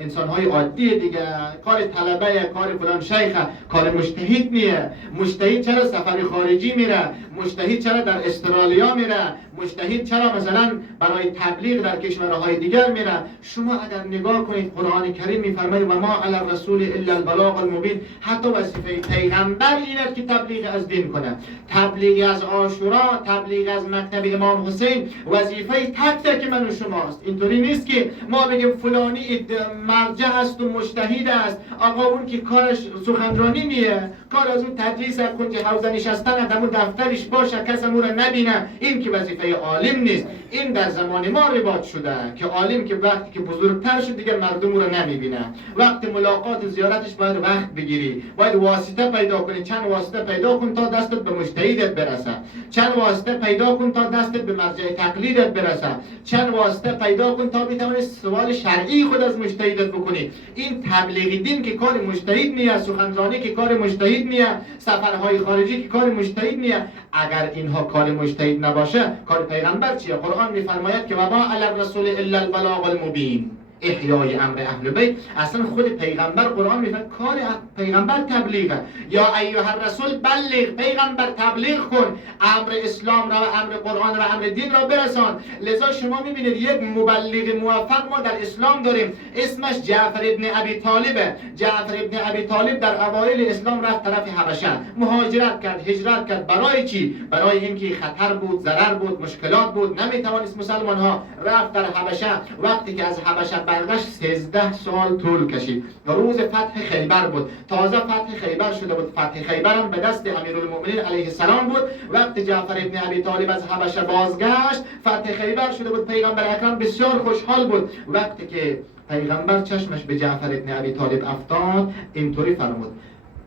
انسان‌های عادی دیگه، کار طلبه، کار فلان شیخ، کار مجتهد نیه. مجتهد چرا سفر خارجی میره؟ مجتهد چرا در استرالیا میره؟ مجتهد چرا مثلا برای تبلیغ در کشورهای دیگر میره؟ شما اگر نگاه کنید قرآن کریم میفرماید و ما علی الرسول الا البلاغ المبین. حتی وظیفه پیغمبر اینه که تبلیغ از دین کنه، تبلیغ از عاشورا، تبلیغ از مکتب امام حسین وظیفه تک تک من و شماست. اینطوری نیست که ما بگیم فلانی مرجع است و مجتهد است، آقا اون که کارش سخنرانی نیه، کار از اون تدریس از کنج حوزه نشستن در دفترش باشه کس اون رو نبینه، این که وظیفه عالم نیست. این در زمان ما رواج شده که عالم که وقتی که بزرگتر شد دیگه مردم رو نمیبینه، وقت ملاقات زیارتش باید وقت بگیری، باید واسطه پیدا کنی، چند واسطه پیدا کن تا دستت به مجتهدت برسه، چند واسطه پیدا کن تا دستت به مرجع تقلیدت برسه، چند واسطه پیدا کن تا بتونی سوال شرعی خود از مجتهدت بکنی. این تبلیغ دین که کار مجتهد نیه، سخنرانی که کار مجتهد نیه، سفرهای خارجی که کار مجتهد نیه. اگر اینها کار مجتهد نباشه کار پیغمبر چیه؟ قرآن میفرماید که و ما علی الرسول الا البلاغ المبین، احیای امر اهل بیت. اصلا خود پیغمبر قرآن میفرماید کار پیغمبر تبلیغه. یا ایها الرسول بلغ، پیغمبر تبلیغ کن، امر اسلام را و امر قرآن و امر دین را برسان. لذا شما میبینید یک مبلغ موفق ما در اسلام داریم، اسمش جعفر ابن ابی طالبه. جعفر ابن ابی طالب در اوایل اسلام رفت طرف حبشه، مهاجرت کرد، هجرت کرد. برای چی؟ برای اینکه خطر بود، ضرر بود، مشکلات بود، نمیتوانست مسلمان ها. رفت در حبشه. وقتی که از حبشه برگشت 13 سال طول کشید. روز فتح خیبر بود، تازه فتح خیبر شده بود. فتح خیبر هم به دست امیرالمؤمنین علیه السلام بود. وقتی جعفر ابن ابی طالب از حبشه بازگشت، فتح خیبر شده بود. پیغمبر اکرم بسیار خوشحال بود. وقتی که پیغمبر چشمش به جعفر ابن ابی طالب افتاد، اینطوری فرمود: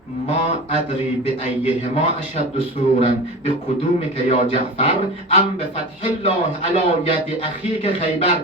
ما ادری به ایهما اشد سرورا به قدومک یا جعفر ام به فتح الله علی ید اخیک خیبر.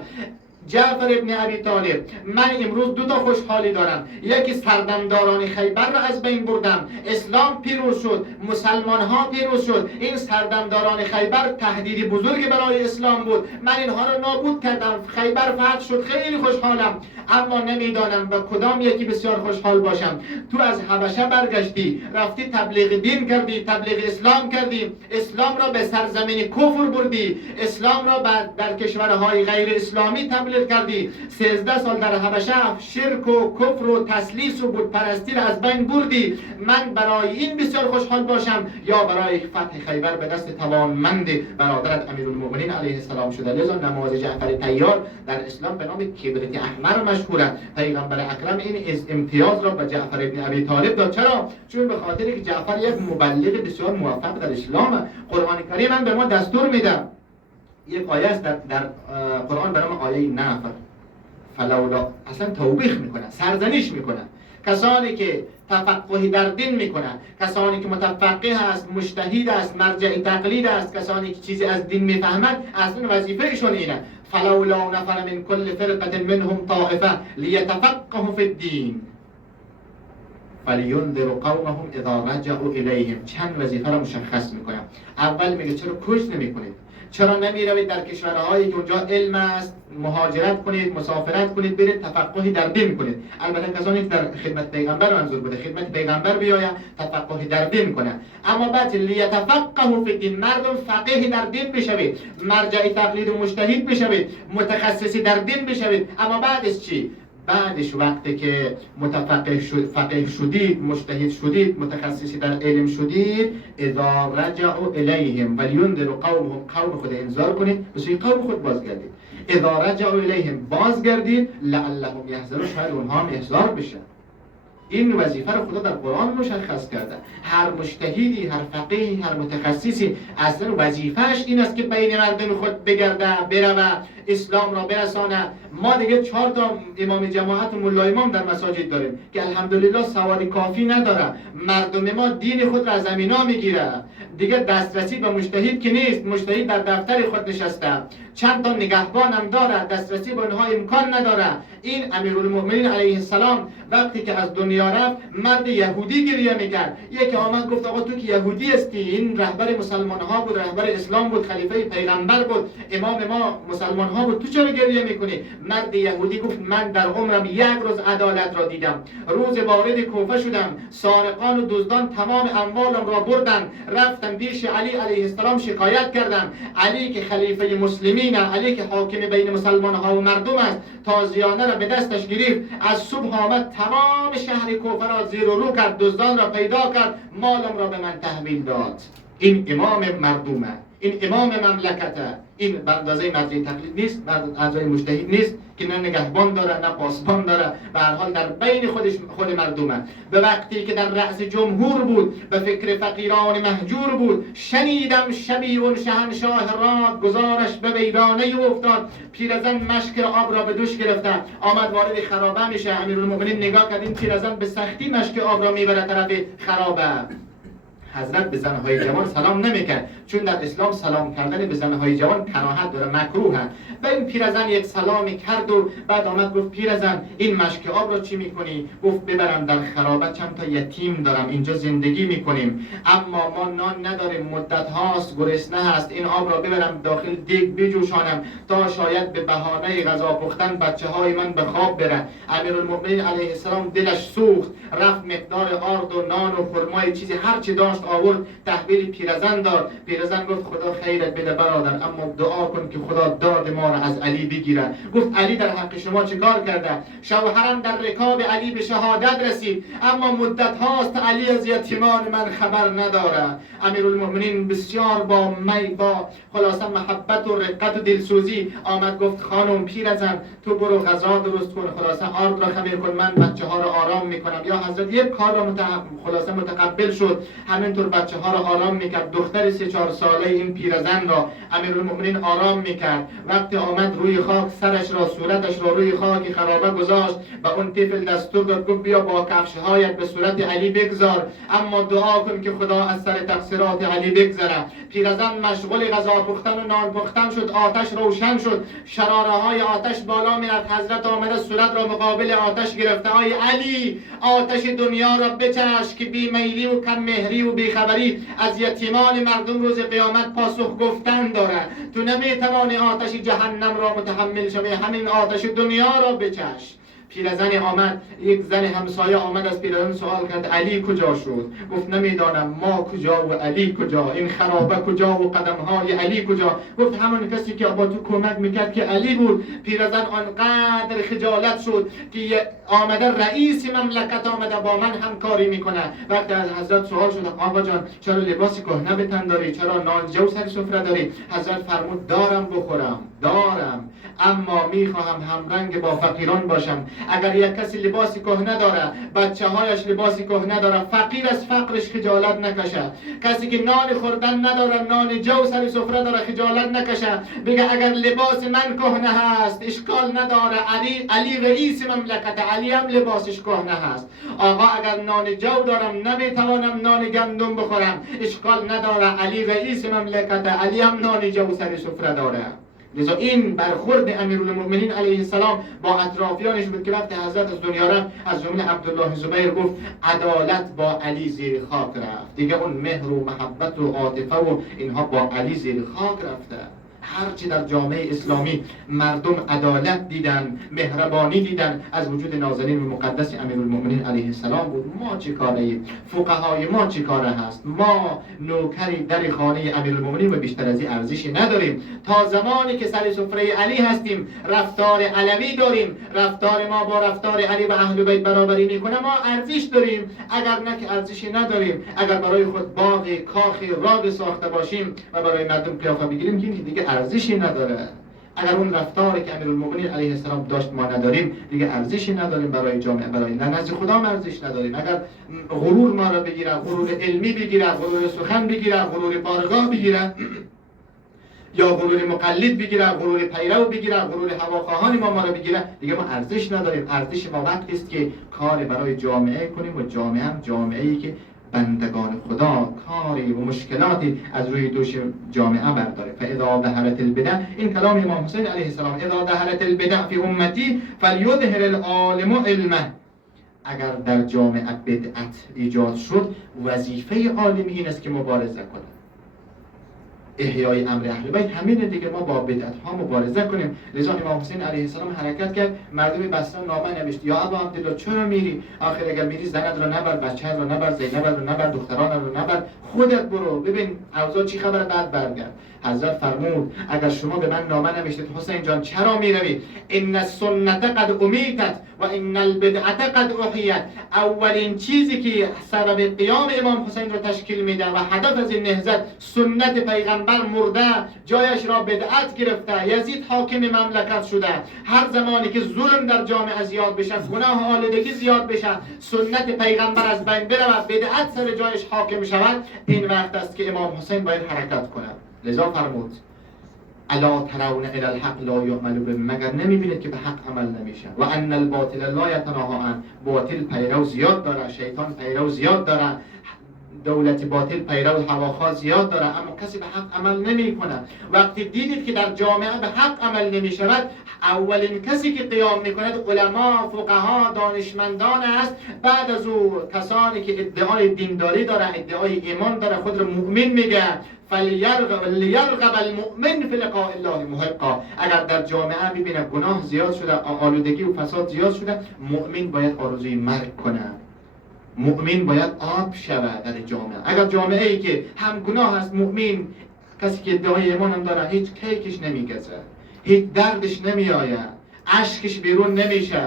جعفر ابن ابی طالب، من امروز دو تا خوشحالی دارم. یکی سردمداران خیبر را از بین بردم، اسلام پیروز شد، مسلمان ها پیروز شد. این سردمداران خیبر تهدیدی بزرگ برای اسلام بود، من اینها را نابود کردم، خیبر فتح شد، خیلی خوشحالم. اما نمیدانم به کدام یکی بسیار خوشحال باشم. تو از حبشه برگشتی، رفتی تبلیغ دین کردی، تبلیغ اسلام کردی، اسلام را به سرزمین کفر بردی، اسلام را در کشورهای غیر اسلامی تبلیغ کردی. 13 سال در حبشه شرک و کفر و تسلیس و بت پرستی را از بین بردی. من برای این بسیار خوشحال باشم یا برای فتح خیبر به دست توانمند برادرت امیرالمؤمنین علیه السلام شده؟ لذا نماز جعفر طیار در اسلام به نام کبریت احمر مشهوره. پیغمبر اکرم این امتیاز را به جعفر ابن ابی طالب داد. چرا؟ چون به خاطر که جعفر یک مبلغ بسیار موفق در اسلام. قرآن کریم هم به ما دستور میده. یک آیه است در قرآن به نام آیه نفر، فلولا، اصلا توبیخ میکنه، سرزنش میکنه کسانی که تفقهی در دین میکنه، کسانی که متفقه است، مجتهد است، مرجع تقلید است، کسانی که چیزی از دین میفهمند، اصلا وظیفهشون اینه. فلولا نفر من كل فرقة منهم طائفة ليتفقهوا في الدين فلينذروا قومهم اذا رجعوا الیهم. چند وظیفه را مشخص میکنه. اول میگه چرا کوچ نمیکنید؟ چرا نمیروید در کشورهایی که اونجا علم است، مهاجرت کنید، مسافرت کنید، برید تفقهی در دین کنید. البته کسانی که در خدمت پیغمبر منظور بوده، خدمت پیغمبر بیاید تفقهی در دین کنه. اما بعد لیتفقهوا فی الدین، مردم فقیه در دین بشوید، مرجع تقلید و مجتهد بشوید، متخصصی در دین بشوید. اما بعدش چی؟ بعدش وقتی که متفقه فقیه شدید، مجتهد شدید، متخصصی در علم شدید، اذا رجعوا الیهم ولینذروا قومهم، قوم خود انذار کنید، به سوی قوم خود بازگردید. اذا رجعوا الیهم، بازگردید، لعلهم یحذرون، شاید اونها هم احضار بشن. این وظیفه رو خدا در قرآن مشخص کرده. هر مجتهدی، هر فقیهی، هر متخصصی اصلا وظیفهش این است که بین مردم خود بگرده، بروه، اسلام را برسانه. ما دیگه 4 تا امام جماعت و ملا امام در مساجد داریم که الحمدلله سواد کافی نداره. مردم ما دین خود را از زمینا میگیره. دیگه دسترسی به مجتهد که نیست. مجتهد در دفتر خود نشسته، چند تا نگهبان هم داره، دسترسی به اونها امکان نداره. این امیرالمؤمنین علیه السلام وقتی که از دنیا دنیا رفت مرد یهودی گریه میکرد. یکی آمد گفت آقا تو که یهودی هستی، این رهبر مسلمان ها بود، رهبر اسلام بود، خلیفه پیغمبر بود، امام ما مسلمان ها بود، تو چرا گریه میکنی؟ مرد یهودی گفت من در عمرم یک روز عدالت را دیدم. روز وارد کوفه شدم، سارقان و دزدان تمام اموالم را بردن، رفتم پیش علی علیه السلام شکایت کردم. علی که خلیفه مسلمین، علی که حاکم بین مسلمان ها و مردم است، تازیانه را به دستش گرفت. از صبح آمد تمام شهر کوفه را زیر و رو کرد، دزدان را پیدا کرد، مالم را به من تحویل داد. این امام مردمه، این امام مملکته. این به اندازه مرجع تقلید نیست، مرجع مجتهد نیست که نه نگهبان داره نه پاسبان داره، به هر حال در بین خود مردمه. به وقتی که در رأس جمهور بود، به فکر فقیران مهجور بود، شنیدم شبی اون شهنشاه راد گزارش به ویرانه افتاد. پیرزن مشک آب را به دوش گرفته، آمد وارد خرابه میشه. امیرالمومنین نگاه کرد، این پیرزن به سختی مشک آب را میبره طرف خرابه. حضرت به زنهای جوان سلام نمیکرد، چون در اسلام سلام کردن به زنهای جوان کراهت داره، مکروهه. و این پیرزن یک سلامی کرد و بعد آمد گفت پیرزن این مشک آب را چی میکنی؟ گفت ببرم در خرابه، چند تا یتیم دارم اینجا زندگی میکنیم، اما ما نان نداریم، مدت هاست گرسنه هست، این آب را ببرم داخل دیگ بجوشانم تا شاید به بهانه غذا پختن بچه های من به خواب بره. امیرالمومنین علیه السلام دلش سوخت، رفت مقدار آرد و نان و خرمای چیزی هر چی داشت آورد تحویل پیرزن داد. پیرزن گفت خدا خیرت بده برادر، اما دعا کن که خدا داد ما را از علی بگیره. گفت علی در حق شما چه کار کرده؟ شوهرم در رکاب علی به شهادت رسید، اما مدت هاست علی از یتیمان من خبر نداره. امیرالمومنین بسیار با خلاصا محبت و رقت و دلسوزی آمد گفت خانم پیرزن تو برو غذا درست کن، خلاصا آرد را خمیر کن، من بچه ها را آرام میکنم. یا حضرت یک کار را خلاصا متقبل شد، همینطور بچه ها را آرام میکرد. دختر 3-4 ساله این پیرزن را امیرالمومنین آرام میکرد. وقتی آمد روی خاک سرش را صورتش را روی خاک خرابه گذاشت، به اون طفل دستور داد گفت بیا با کفش هایت به صورت علی بگذار، اما دعا کن که خدا از سر تقصیرات علی بگذره. پیرزن مشغول غذا پختن و نان پختن شد، آتش روشن شد، شراره های آتش بالا میرفت. حضرت آمده صورت را مقابل آتش گرفته، آی علی آتش دنیا را بچش که بی میلی و کم مهری و بیخبری از یتیمان مردم روز قیامت پاسخ گفتن داره. تو نمیتوانی آتش جهنم را متحمل شوی، همین آتش دنیا را بچش. پیرزن آمد، یک زن همسایه آمد از پیرزن سوال کرد علی کجا شد؟ گفت نمیدانم، ما کجا و علی کجا، این خرابه کجا و قدمهای علی کجا؟ گفت همون کسی که با تو کمک میکرد که علی بود. پیرزن آنقدر خجالت شد که آمده رئیس مملکت آمده با من همکاری میکنه. وقتی از حضرت سوال شد آقا جان چرا لباس کهنه به تن داری، چرا نانجو سر سفره داری؟ حضرت فرمود دارم بخورم، دارم، اما میخواهم همرنگ با فقیران باشم. اگر یک کسی لباسی کهنه داره، بچه هایش لباسی کهنه داره، فقیر از فقرش خجالت نکشه. کسی که نان خوردن نداره، نان جو سر سفره داره، خجالت نکشه، بگه اگر لباس من کهنه هست اشکال نداره، علی رئیس مملکت، علی هم لباسش کهنه هست. آقا اگر نان جو دارم نمیتوانم نان گندم بخورم، اشکال نداره، علی رئیس مملکت، علی هم نان جو سر سفره داره. لذا این برخورد امیرالمومنین علیه السلام با اطرافیانش بود که وقتی حضرت از دنیا رفت، از جمله عبدالله زبیر گفت عدالت با علی زیر خاک رفت. دیگه اون مهر و محبت و عاطفه و اینها با علی زیر خاک رفته. هرچی در جامعه اسلامی مردم عدالت دیدن، مهربانی دیدن، از وجود نازنین و مقدس امیرالمومنین علیه السلام بود. ما چه کاره ایم؟ فقهای ما چه کاره هست؟ ما نوکری در خانه امیرالمومنین و بیشتر از این ارزشی نداریم. تا زمانی که سر سفره علی هستیم، رفتار علوی داریم، رفتار ما با رفتار علی و اهل بیت برابری میکنه، ما ارزش داریم. اگر نه که ارزشی نداریم. اگر برای خود باغ کاخ راگ ساخته باشیم و برای مردم قیافه بگیریم، که دیگه ارزشی نداره. اگر اون رفتاری که امیرالمومنین علیه السلام داشت ما نداریم، دیگه ارزشی نداریم برای جامعه، برای نزد خدا ارزش نداریم. اگر غرور ما را بگیره، غرور علمی بگیره، غرور سخن بگیره، غرور بارگاه بگیره، یا غرور مقلد بگیره، غرور پیرو بگیره، غرور هواخواهان ما را بگیره، دیگه ما ارزش نداریم. ارزش ما وقتی است که کار برای جامعه کنیم و جامعه هم جامعه‌ای که بندگان خدا کاری و مشکلاتی از روی دوش جامعه برداره. فاذا ظهرت البدع، این کلام امام حسین علیه السلام، اذا ظهرت البدع فی امتی فلیظهر العالم علمه. اگر در جامعه بدعت ایجاد شد، وظیفه عالم این است که مبارزه کنه. احیای امر اهل بیت همینه دیگه، ما با بدعت ها مبارزه کنیم. لذا امام حسین علیه السلام حرکت کرد، مردم بصره نامه نوشت: یا ابا عبدالله چرا میری؟ آخر اگر میری زنت رو نبر، بچه‌ت رو نبر، زینب رو نبر، دختران رو نبر، خودت برو ببین اوضاع چی خبره، بعد برگرد. حضرت فرمود اگر شما به من نامه نوشتید حسین جان چرا میروید؟ ان السنت قد امیتت و ان البدعه قد احیت. اولین چیزی که سبب قیام امام حسین رو تشکیل میده و هدف از این نهضت، سنت پیغمبر مرده، جایش را بدعت گرفته، یزید حاکم مملکت شده. هر زمانی که ظلم در جامعه زیاد بشه، گناه آلودگی زیاد بشه، سنت پیغمبر از بین بره و بدعت سر جایش حاکم شود، این وقت است که امام حسین باید حرکت کنه. لذا فرمود: الا ترون الی الحق لا یعمل به، مگر نمیبینید که به حق عمل نمیشه؟ و ان الباطل لا یتناهی عن، باطل پیرو زیاد داره، شیطان پیرو زیاد داره، دولت باطل پیرو هواخواه زیاد داره، اما کسی به حق عمل نمیکنه. وقتی دیدید که در جامعه به حق عمل نمیشود، اولین کسی که قیام میکند علما، فقها، دانشمندان است. بعد از او کسانی که ادعای دینداری داره، ادعای ایمان داره، خود را مؤمن میگه. فلیرغب المؤمن فی لقاء الله محقا. اگر در جامعه ببینه گناه زیاد شده، آلودگی و فساد زیاد شده، مؤمن باید آرزوی مرگ کنه. مؤمن باید آب شود در جامعه. اگر جامعه ای که هم گناه است، مؤمن کسی که ادعای ایمان هم داره، هیچ کیکش نمیگذه، هیچ دردش نمیآید، اشکش بیرون نمیشه،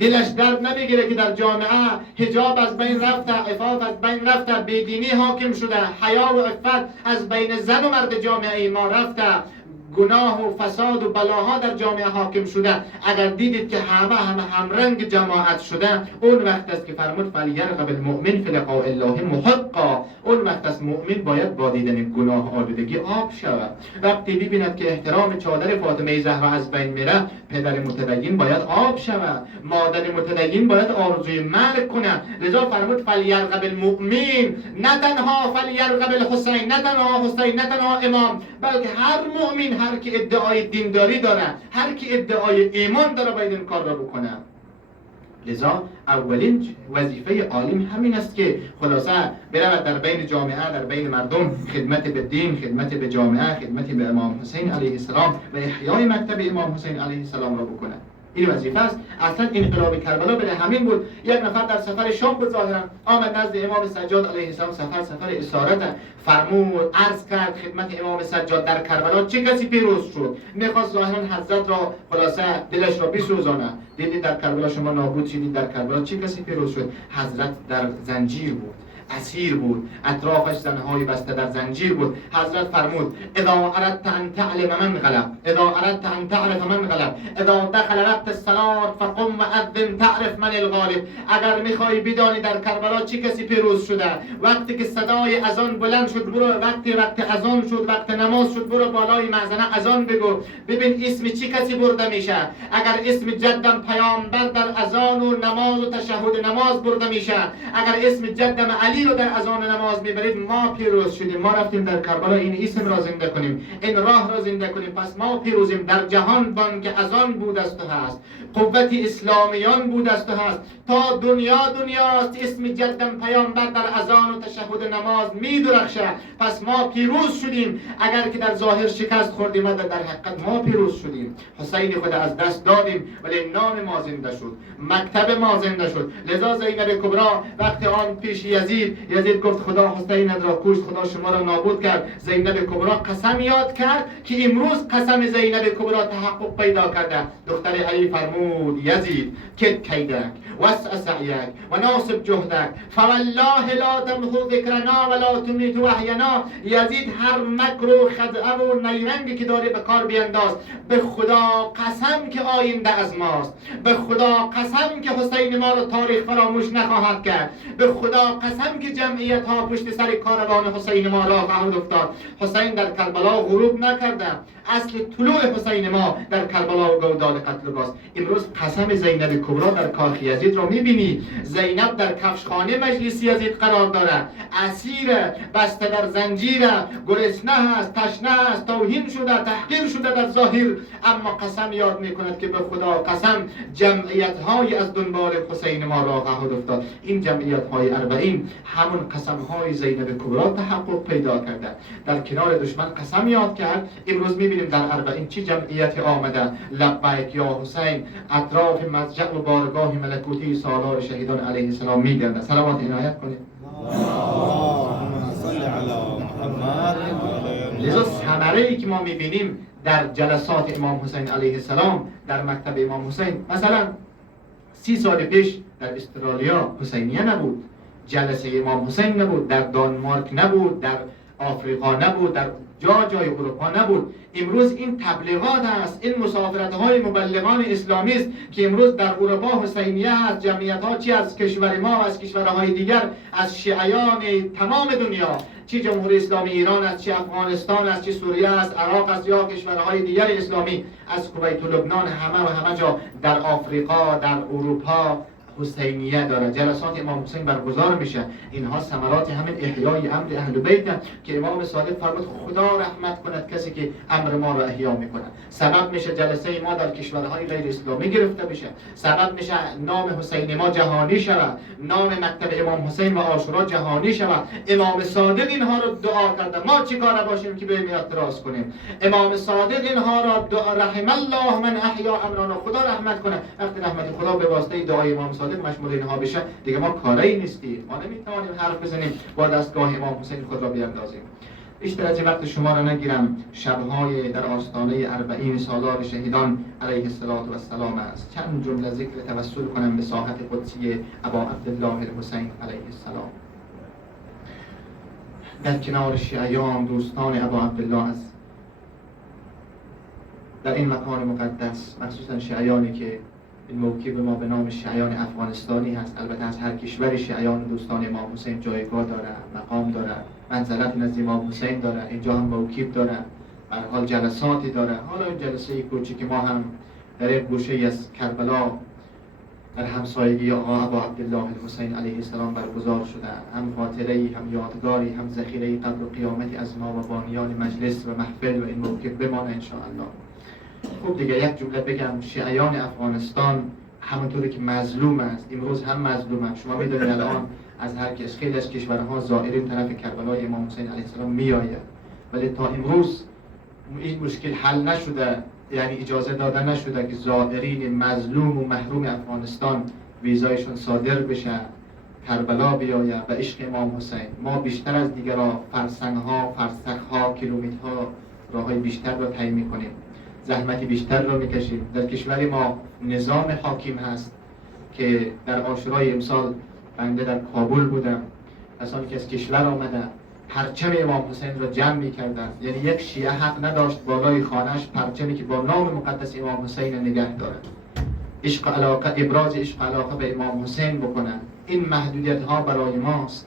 دلش درد نمیگیره که در جامعه حجاب از بین رفته، عفاف از بین رفته، بیدینی حاکم شده، حیا و عفت از بین زن و مرد جامعه ما رفته، گناه و فساد و بلاها در جامعه حاکم شده. اگر دیدید که همه همرنگ جماعت شده، اون وقت است که فرمود فلیرغب المؤمن فی لقاء الله محقا. اون وقت است مؤمن باید با دیدن گناه آلودگی آب شود. وقتی ببیند که احترام چادر فاطمه زهرا از بین میره، پدر متدین باید آب شود، مادر متدین باید آرزوی مرگ کنه. لذا فرمود فلیرغب المؤمن، نه تنها فلیرغب الحسین، نه تنها حسین، نه تنها امام، بلکه هر مؤمن، هر که ادعای دینداری داره، هر که ادعای ایمان داره، باید این کار را بکنه. لذا اولین وظیفه عالم همین است که خلاصه برود در بین جامعه، در بین مردم، خدمت به دین، خدمت به جامعه، خدمت به امام حسین علیه السلام و احیای مکتب امام حسین علیه السلام را بکنه. این وظیفه است. اصلا انقلاب کربلا به همین بود. یک نفر در سفر شام بود، ظاهرا آمد نزد امام سجاد علیه السلام، سفر اسارت، فرمود عرض کرد خدمت امام سجاد در کربلا چه کسی پیروز شد. میخواست ظاهرا حضرت را خلاصه دلش را بسوزانه. دیدید در کربلا شما نابود شدید، در کربلا چه کسی پیروز شد؟ حضرت در زنجیر بود، اسیر بود، اطرافش زنهای بسته در زنجیر بود. حضرت فرمود اذا اردت ان تعلم من غلب، اذا اردت ان تعرف من غلب، اذا دخل وقت الصلاه فقم واذن تعرف من الغالب. اگر میخوای بدانی در کربلا چه کسی پیروز شده، وقتی که صدای اذان بلند شد برو، وقت اذان شد، وقت نماز شد، برو بالای مأذنه اذان بگو، ببین اسم چه کسی برده میشه. اگر اسم جدم پیامبر در اذان و نماز و تشهد نماز برده میشه، اگر اسم جدم علی رو در اذان نماز میبرید، ما پیروز شدیم. ما رفتیم در کربلا این اسم را زنده کنیم، این راه را زنده کنیم، پس ما پیروزیم. در جهان بان که اذان بود است و هست، قوت اسلامیان بود است و هست، تا دنیاست اسم جدم پیامبر در اذان و تشهد نماز میدرخشه. پس ما پیروز شدیم. اگر که در ظاهر شکست خوردیم، در حقیقت ما پیروز شدیم. حسین خود از دست دادیم ولی نام ما زنده شد، مکتب ما زنده شد. لذا زینب کبرا وقتی آن پیش یزید گفت خدا حسین را کشت، خدا شما را نابود کرد. زینب کبرا قسم یاد کرد که امروز قسم زینب کبرا تحقق پیدا کرده. دختر علی فرمود یزید کد کیدک وسع سعیک و ناصب جهدک فوالله لا تمحو ذکرنا ولا تمیت وحینا. یزید هر مکر و خدعه و نیرنگی که داره به کار بینداز. به خدا قسم که آینده از ماست، به خدا قسم که حسین ما را تاریخ فراموش نخواهد کرد، به خدا قسم که جمعیت ها پشت سر کاروان حسین ما راه خواهد افتاد. حسین در کربلا غروب نکرده. اصل طلوع حسین ما در کربلا و گودال قتل باست. امروز قسم زینب کبرا در کاخ یزید را میبینی. زینب در کفشخانه مجلس یزید قرار داره، اسیر، بسته در زنجیر، گرسنه است، تشنه است، توهین شده، تحقیر شده در ظاهر، اما قسم یاد میکند که به خدا قسم جمعیت های از دنبال حسین ما راه خواهد افتاد. این جمعیت های 40 همون قسم های زینب کبرا تحقق پیدا کرده. در کنار دشمن قسم یاد کرد. امروز میبینیم در 40 چی جمعیتی آمده. لبیک یا حسین اطراف مضجع و بارگاه ملکوتی سالار شهیدان علیه السلام میگردند. صلوات عنایت کنید. اللهم صل علی محمد. لذا ثمره ای که ما میبینیم در جلسات امام حسین علیه السلام در مکتب امام حسین، مثلا 30 سال پیش در استرالیا حسینیه نبود، جلسه امام حسین نبود، در دانمارک نبود، در آفریقا نبود، در جای اروپا نبود. امروز این تبلیغات است، این مسافرت های مبلغان اسلامی است که امروز در اروپا حسینیه هست. جمعیت ها چی از کشور ما و از کشورهای دیگر، از شیعیان تمام دنیا، چی جمهوری اسلامی ایران است، چی افغانستان است، چی سوریه است، عراق است یا کشورهای دیگر اسلامی، از کویت و لبنان، همه جا در آفریقا، در اروپا حسینیه داره. جلسات امام حسین برگزار میشه. اینها ثمرات همین احیای امر اهل بیت که امام صادق فرمود خدا رحمت کند کسی که امر ما را احیا میکنه. سبب میشه جلسه ما در کشورهای غیر اسلامی گرفته بشه. سبب میشه نام حسین ما جهانی شود. نام مکتب امام حسین و عاشورا جهانی شود. امام صادق اینها رو دعا کرده. ما چیکار باشیم که به اعتراض کنیم؟ امام صادق اینها را دعا رحم الله من احیا امرنا، خدا رحمت کنه. وقتی رحمت خدا به واسطه دعای امام صادق مشمول اینها بشه، دیگه ما کاری نیستیم. ما نمیتوانیم حرف بزنیم با دستگاه امام حسین خود را بیاندازیم. بیشتر از این وقت شما را نگیرم. شبهای در آستانه 40 سالار شهیدان علیه السلام است. چند جمله ذکر توسل کنم به ساحت قدسی ابا عبدالله الحسین علیه السلام. در کنار شیعیان دوستان ابا عبدالله است. در این مکان مقدس، مخصوصا شیعیانی که این موکب ما به نام شیعیان افغانستانی هست، البته از هر کشور شیعیان دوستان امام حسین جایگاه داره، مقام داره، منزلت نزد امام حسین داره، اینجا هم موکب داره، به هر حال جلساتی داره. حالا این جلسه کوچیک ما هم در یک گوشه از کربلا در همسایگی آقا ابا عبدالله الحسین علیه السلام برگزار شده. هم خاطره‌ای، هم یادگاری، هم ذخیره‌ای قدر و قیامتی از ما و بانیان مجلس و محفل و این موکب بمانه ان شاء الله. خب دیگه یک جمله بگم. شیعیان افغانستان همونطوری که مظلوم است، امروز هم مظلومه. شما میدونید الان از هر کس خیلی از کشورها زائرین طرف کربلای امام حسین علیه السلام میآید، ولی تا امروز این مشکل حل نشده، یعنی اجازه داده نشده که زائرین مظلوم و محروم افغانستان ویزایشون صادر بشه، کربلا بیاید و عشق امام حسین. ما بیشتر از دیگران فرسنگ‌ها، فرسخ‌ها، کیلومترها راههای بیشتر را طی می‌کنیم، زحمتی بیشتر را میکشیم. در کشور ما نظام حاکم هست که در عاشورای امسال بنده در کابل بودم، کسانی که از کشور آمده پرچم امام حسین را جمع میکردن. یعنی یک شیعه حق نداشت بالای خانهش پرچمی که با نام مقدس امام حسین نگه دارد، عشق علاقه، ابراز عشق علاقه به امام حسین بکنن. این محدودیت ها برای ماست،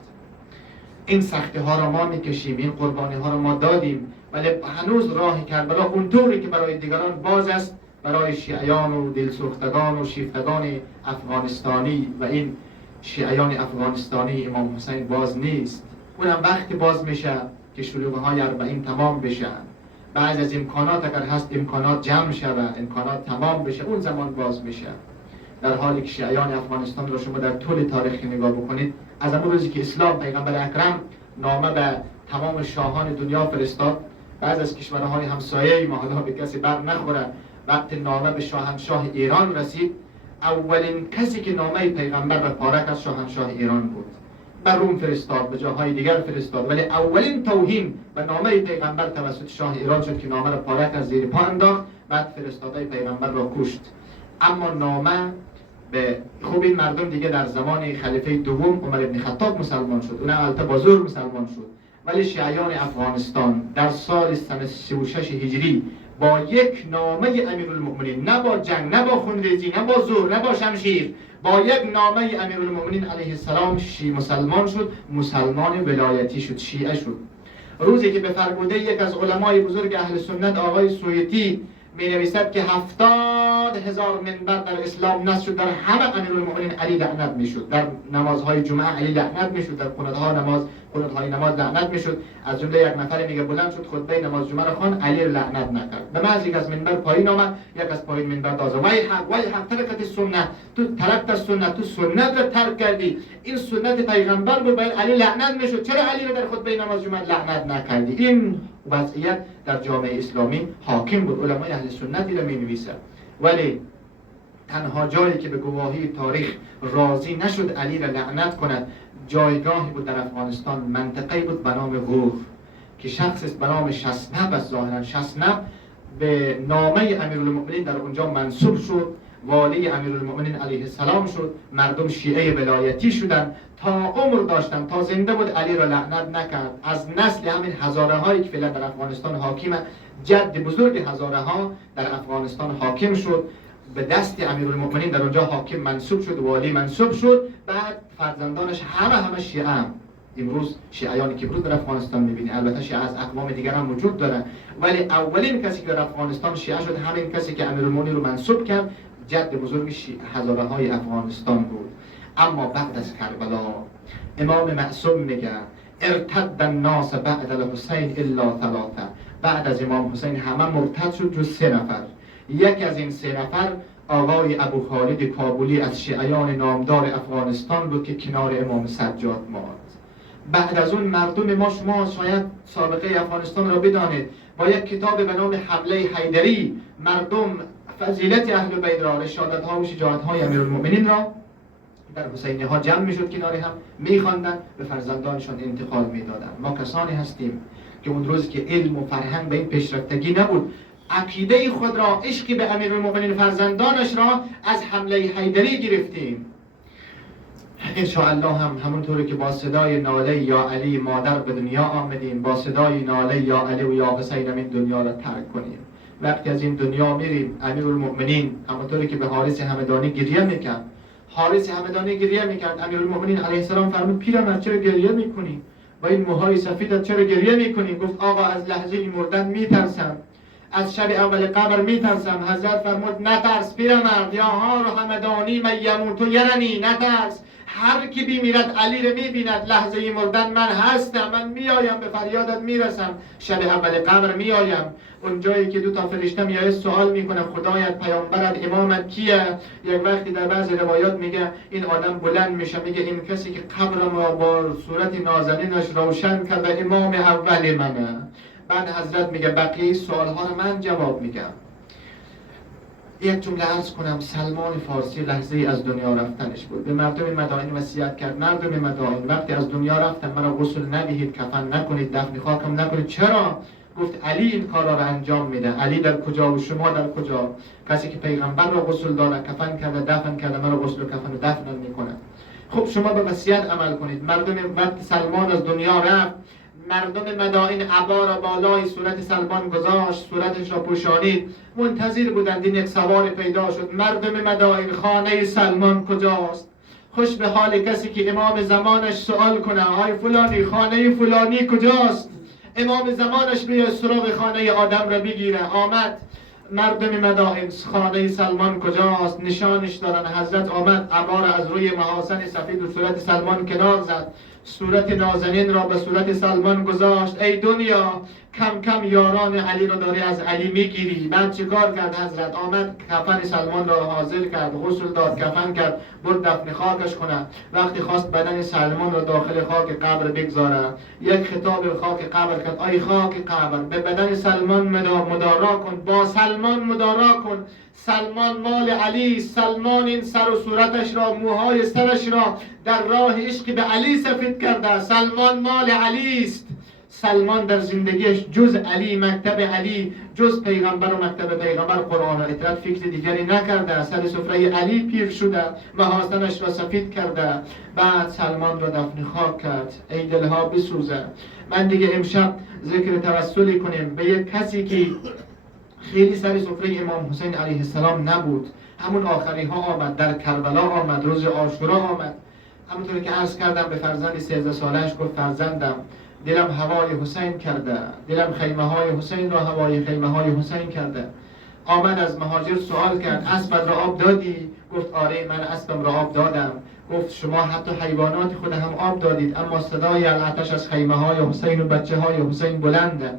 این سختی ها را ما میکشیم، این قربانی ها را ما دادیم، ولی هنوز راه کربلا اونطوری که برای دیگران باز است، برای شیعیان و دلسوختگان و شیفتگان افغانستانی و این شیعیان افغانستانی امام حسین باز نیست. اونم وقتی باز میشه که شلوغ‌های 40 تمام بشه، بعض از امکانات اگر هست امکانات جمع شود، امکانات تمام بشه، اون زمان باز میشه. در حالی که شیعیان افغانستان را شما در طول تاریخ نگاه بکنید، از اون روزی که اسلام پیغمبر اکرم نامه به تمام شاهان دنیا فرستاد، بعض از کشورهای همسایه ما حالا به کسی بر نخوره، وقتی نامه به شاهنشاه ایران رسید، اولین کسی که نامه پیغمبر را پاره کرد شاهنشاه ایران بود. بر روم فرستاد، به جاهای دیگر فرستاد، ولی اولین توهین به نامه پیغمبر توسط شاه ایران شد که نامه را پاره کرد، زیر پا انداخت، بعد فرستاده پیغمبر را کشت. اما نامه به خوب این مردم دیگه در زمان خلیفه دوم عمر ابن خطاب مسلمان شد، اون البته با زور مسلمان شد، ولی شیعیان افغانستان در سال سنه 36 هجری با یک نامه امیرالمؤمنین، نه با جنگ، نه با خونریزی، نه با زور، نه با شمشیر، با یک نامه امیرالمؤمنین علیه السلام مسلمان شد، مسلمان ولایتی شد، شیعه شد. روزی که به فرموده یک از علمای بزرگ اهل سنت آقای سویتی می نویسد که 70,000 منبر در اسلام نصب شد، در همه امیرالمؤمنین علی لعنت می شد، در نمازهای جمعه علی لعنت می شد، در قنوت‌های نماز لعنت می شد. از جمله یک نفر میگه بلند شد خطبه نماز جمعه را خوان، علی لعنت نکرد. به محض یک از منبر پایین آمد، یک از پایین منبر داد وای حق ترکت سنت، تو ترکت سنت، تو سنت را ترک کردی، این سنت پیغمبر بود، باید علی لعنت می شد، چرا علی را در خطبه نماز جمعه لعنت نکردی؟ این وضعیت در جامعه اسلامی حاکم بود. علمای اهل سنت را می نویسند. ولی تنها جایی که به گواهی تاریخ راضی نشد علی را لعنت کند، جایگاهی بود در افغانستان، منطقه‌ای بود به نام غور که شخص به نام شسنب، از ظاهرا شسنب، به نامه امیرالمؤمنین در اونجا منصوب شد، والی امیرالمؤمنین علیه السلام شد. مردم شیعه ولایتی شدند، تا عمر داشتن، تا زنده بود علی را لعنت نکرد. از نسل همین هزاره هایی که فعلا در افغانستان حاکمه، جد بزرگ هزاره ها در افغانستان حاکم شد، به دست امیرالمؤمنین در اونجا حاکم منصوب شد، والی منصوب شد. بعد فرزندانش همه شیعه هم. امروز شیعیانی که امروز در افغانستان می‌بینی، البته شیعه از اقوام دیگر هم وجود داره، ولی اولین کسی که در افغانستان شیعه شد همین کسی که امیرالمؤمنین رو منصوب کرد، جد بزرگ هزاره های افغانستان بود. اما بعد از کربلا امام معصوم میگه ارتد الناس بعد الحسین الا ثلاثه، بعد از امام حسین همه مرتد شد جز 3 نفر. یکی از این 3 نفر آقای ابو خالد کابلی از شیعیان نامدار افغانستان بود که کنار امام سجاد ماند. بعد از اون مردم ما، شما شاید سابقه افغانستان را بدانید، با یک کتاب به نام حمله حیدری مردم فضیلت اهل بیت را، رشادت ها و شجاعت های امیرالمؤمنین را در حسینی ها جمع میشد، کنار هم میخواندن، به فرزندانشان انتقال میدادن. ما کسانی هستیم که اون روز که علم و فرهنگ به این پیشرفتگی نبود، عقیده خود را، عشقی به امیرالمؤمنین فرزندانش را از حمله حیدری گرفتیم. انشاءالله هم همونطوری که با صدای ناله یا علی مادر به دنیا آمدیم، با صدای ناله یا علی و یا حسین این دنیا را ترک کنیم. وقتی از این دنیا میریم، امیرالمؤمنین همونطوری که به حارث همدانی گریه میکرد، حارث همدانی گریه میکرد، امیرالمؤمنین علیه السلام فرمود پیرمرد چرا گریه میکنی؟ با این موهای سفیدت چرا گریه میکنی؟ گفت آقا از لحظه مردن میترسم، از شب اول قبر میترسم. حضرت فرمود نترس پیرمرد، یا هار همدانی من یموت یرنی، نترس، هر کی بیمیرد علی رو میبیند، لحظه مردن من هستم، من میایم به فریادت میرسم، شب اول قبر میایم. اون جایی که 2 فرشته میاد سوال میکنه خدایت، پیامبرت، امامت کیه؟ یک وقتی در بعضی روایات میگه این آدم بلند میشه میگه این کسی که قبر ما با صورت نازنینش روشن کرده امام اول منه. بعد حضرت میگه بقیه سوال ها رو من جواب میگم. یک جمله عرض کنم، سلمان فارسی لحظه از دنیا رفتنش بود، به مردم مدائن وصیت کرد مردم مدائن وقتی از دنیا رفتن مرا غسل ندهید، کفن نکنید، دفن خاکم نکنید. چرا؟ گفت علی این کارا را انجام میده. علی در کجا و شما در کجا؟ کسی که پیغمبر را غسل داده، کفن کرده، دفن کرده، مرا غسل و کفن و دفن میکنه. خب شما به وصیت عمل کنید. مردم وقتی سلمان از دنیا رفت، مردم مدائن عبا را بالای صورت سلمان گذاشت، صورتش را پوشانید، منتظر بودند این یک سوال پیدا شد. مردم مدائن خانه سلمان کجاست؟ خوش به حال کسی که امام زمانش سوال کنه آی فلانی خانه فلانی کجاست؟ امام زمانش بیاد سراغ خانه آدم را بگیره. آمد مردم مدائن خانه سلمان کجاست؟ نشانش دارن. حضرت آمد عبا را از روی محاسن سفید و صورت سلمان کنار زد، صورت نازنین را به صورت سلمان گذاشت. ای دنیا کم کم یاران علی را داری از علی میگیری. بعد چیکار کرد حضرت؟ آمد کفن سلمان را حاضر کرد، غسل داد، کفن کرد، برد دفن خاکش کنه. وقتی خواست بدن سلمان را داخل خاک قبر بگذاره، یک خطاب خاک قبر کرد ای خاک قبر به بدن سلمان مدارا کن، با سلمان مدارا کن. سلمان مال علی، سلمان این سر و صورتش را، موهای سرش را در راه عشق به علی سفید کرده. سلمان مال علی است. سلمان در زندگیش جز علی، مکتب علی، جز پیغمبر و مکتب پیغمبر، قرآن و اطرت فکر دیگری نکرده. سر سفره علی پیر شده، محاسنش را سفید کرده. بعد سلمان را دفن خاک کرد. ای دلها بسوزه. من دیگه امشب ذکر توسلی کنیم به یک کسی که خیلی سر سفره امام حسین علیه السلام نبود. همون آخری ها آمد، در کربلا آمد، روز عاشورا آمد. همونطوری که عرض کردم به فرزند 13 سالش گفت فرزندم دلم هوای حسین کرده، دلم خیمه های حسین را هوای خیمه های حسین کرده. آمد از مهاجر سوال کرد اسبت را آب دادی؟ گفت آره من اسبم را آب دادم. گفت شما حتی حیوانات خود هم آب دادید، اما صدای العطش از خیمه های حسین و بچه های حسین بلنده.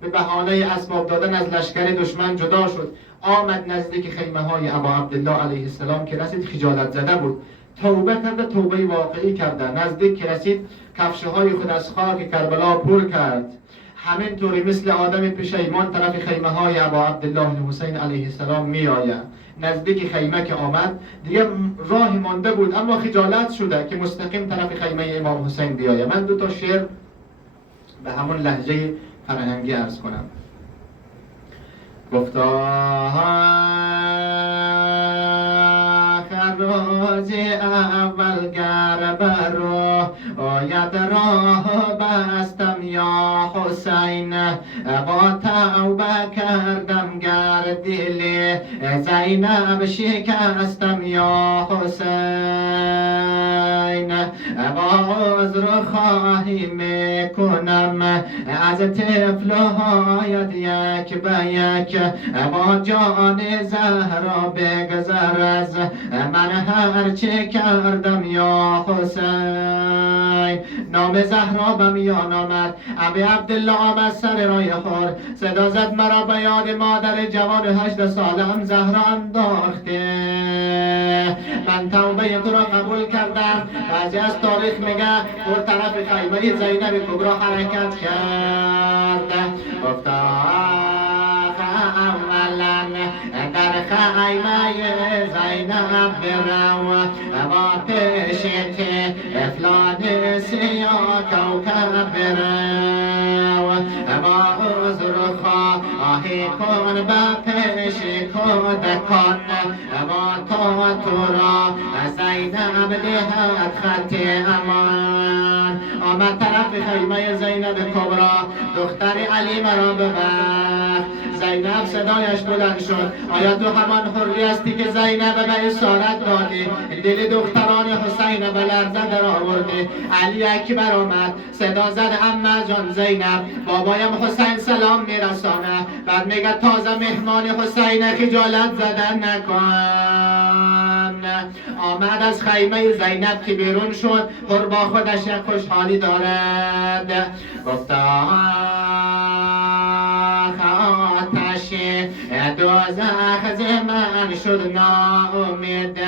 به بهانه اسباب دادن از لشکر دشمن جدا شد، آمد نزدیک خیمه های ابا عبدالله علیه السلام که رسید خجالت زده بود. توبه کرده، توبه واقعی کرده. نزدیک که رسید کفشه های خود از خاک کربلا پر کرد. همینطوری مثل آدم پشیمان طرف خیمه های ابا عبدالله حسین علیه السلام می آید. نزدیک خیمه که آمد دیگه راه مانده بود، اما خجالت شده که مستقیم طرف خیمه امام حسین بیاید. من 2 تا شعر به همون لهجه فرهنگی عرض کنم. گفتا روز اول گر برو آید راه بستم یا حسین، با توبه کردم گر دل زینب شکستم یا حسین، با عذر خواهی میکنم از طفلهایت یک به یک، با جان زهرا بگذر از من هرچه کردم یا حسین. نام زهرا به میان آمد، ابی عبدالله آمد سر راه خور، صدا زد مرا به یاد مادر جوان 8 سالم زهرا انداخته. من توبه تو را قبول کردم. بعضی از تاریخ میگه او طرف خیمه زینب کبرا حرکت کرد. گفتا اولا در خیمه زینب برو و پیشت فلان سیاه کوکب برو و عذر خواهی کن به پیش کودکان و تو را زینب دهد خط امان. آمد طرف خیمه زینب کبرا، دختر علی مرا ببر. زینب صدایش بلند شد، آیا تو همان حری هستی که زینب به اسارت دادی؟ دل دختران حسین به لرزه در آوردی. علی اکبر آمد، صدا زد عمه جان زینب بابایم حسین سلام میرسانه. بعد میگه تازه مهمان حسین خجالت زدن نکن. آمد از خیمه زینب که بیرون شد، پر با خودش یک خوشحالی دارد. گفتا آتش دوزخ ز من شد ناامید،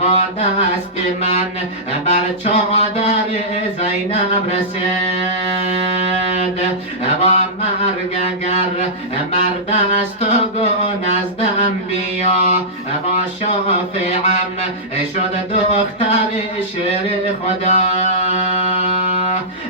با دست من بر چادر زینب رسید. با مرگ اگر مرد است و گو نزدم بیا، با شافعم شد دختر شیر خدا.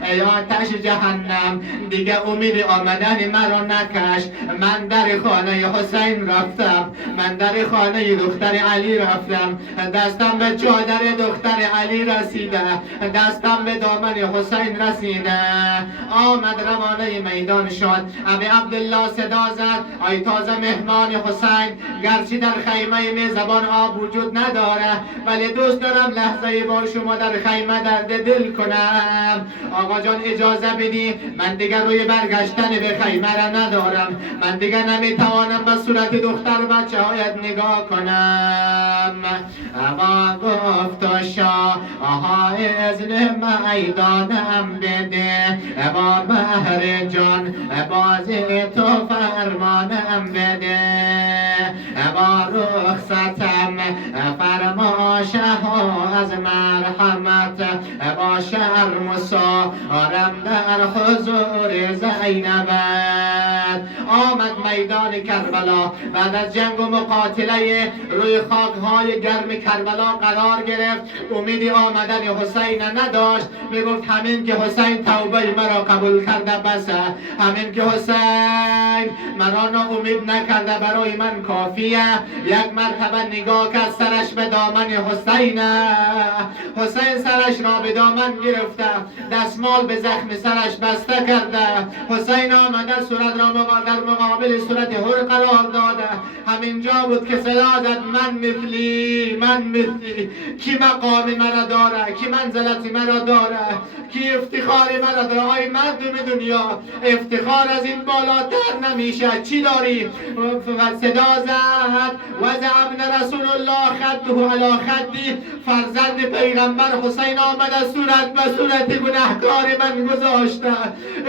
ای آتش جهنم دیگه امید آمدن مرا نکش. من در خانه حسین رفتم، من در خانه دختر علی رفتم. دستم به چادر دختر علی رسیده، دستم به دامن حسین رسیده. آمد روانه میدان شد، ابی عبدالله صدا زد ای تازه مهمان حسین، گرچه در خیمه میزبان آب وجود نداره ولی دوست دارم لحظه با شما در خیمه درد دل کنم. آقا جان اجازه بدی، من دیگر روی برگشتن به خیمه را ندارم. من دیگر نمیتوانم به صورت دختر بچه هایت نگاه کنم. اما گفت شاه اذن میدانم بده، با بهر جان بازی تو فرمانم بده. با رخصتم فرما شاه از مرحمت، با شرم و سارم در حضور زینبت. آمد میدان کربلا، بعد از جنگ و مقاتله روی خاکهای گرم کربلا قرار گرفت. امیدی آمدن حسین نداشت، میگفت همین که حسین توبه مرا قبول کرده بسه، همین که حسین مرا ناامید نکرده برای من کافیه. یک مرتبه نگاه کرد سرش به دامن حسین، حسین سرش را به دامن گرفته، دستمال به زخم سرش بسته کرده. حسین آمده صورت را در مقابل صورت حر قرار داده. همینجا بود که صدا زد من مثلی، من مثلی. کی مقام مرا داره، کی منزلت مرا داره، کی افتخار مرا داره. آی مردم دنیا، افتخار از این بالاتر نمیشه. چی داری؟ صدا زد وضع ابن رسول الله خده علی خدی. فرزند پیغمبر حسین آمده صورت به صورت گناهکار من گذاشته.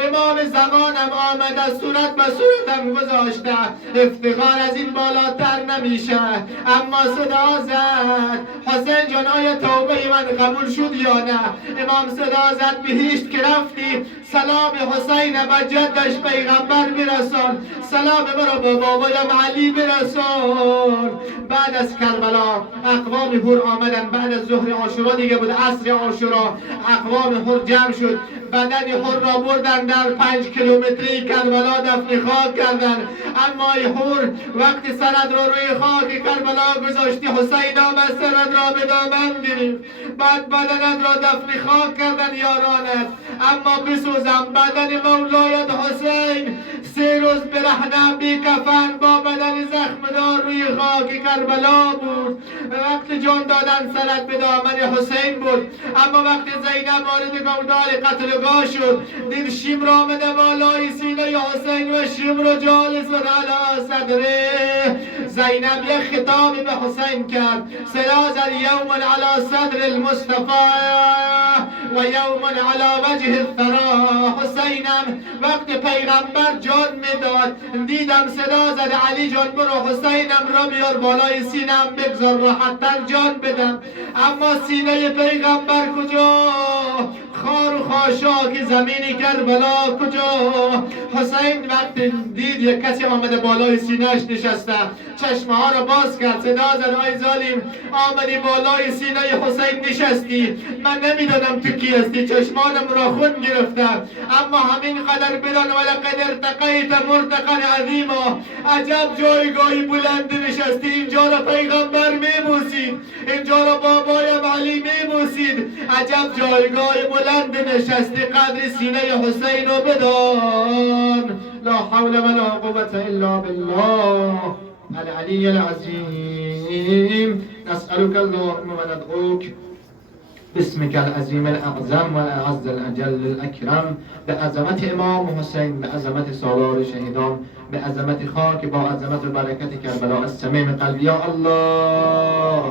امام زمانم آمده صورت به صورتم گذاشته. افتخار از این بالاتر نمیشه. اما صدا زد حسین جان آیا توبه من قبول شد یا نه؟ امام صدا زد بهشت که رفتی سلام حسین به جدش پیغمبر برسان، سلام مرا به بابایم علی برسان. بعد از کربلا اقوام هر آمدن. بعد از ظهر عاشورا دیگه بود، عصر عاشورا اقوام هر جمع شد. بدن هر را بردن در 5 کیلومتری کربلا دفن خاک کردن. اما ای هر وقتی سرت را روی خاک کربلا گذاشتی، حسین آمد سرت را به دامن گرفت. بعد بدنت را دفن خاک کردن یارانت. اما بسوزم بدن مولایت حسین 3 روز برهنه بی کفن با بدن زخمدار روی خاک کربلا بود. وقتی جان دادن سرت به دامن حسین بود. اما وقتی زینب وارد گودال قتلگاه شد، دید شمر آمده بالای سینه حسین و شمر جالس علی صدره. زینب یک خطابی به حسین کرد، صدا زد یوم علی صدر المصطفى و یوم علی وجه الثرا. حسینم وقت پیغمبر جان میداد، دیدم صدا زد علی جان برو حسینم را بیار بالای سینم بگذار راحت‌تر جان بدم. اما سینه پیغمبر کجا؟ خار و خاشاک زمین کربلا کجا؟ حسین وقتی دید یک کسی آمده بالای سینه‌اش نشسته، چشمه ها را باز کرد، صدا زد آی ظالم آمدی بالای سینه حسین نشستی، من نمیدانم تو کی هستی، چشمانم را خون گرفتم. اما همین قدر بدان ولقد ارتقیت مرتقا عظیما. عجب جایگاهی بلند نشستی، اینجا را پیغمبر میبوسید، اینجا را بابایم علی میبوسید. عجب جایگاه بلند نشستی، قدر سینه حسین رو بدان. لا حول ولا قوة الا بالله العلی العظیم. نسألك اللهم وندعوك باسمك العظیم الاعظم و الاعز الاجل الاکرم، به عظمت امام حسین، به عظمت سالار شهیدان، به عظمت خاک با عظمت و برکت کربلا، از صمیم قلب یا الله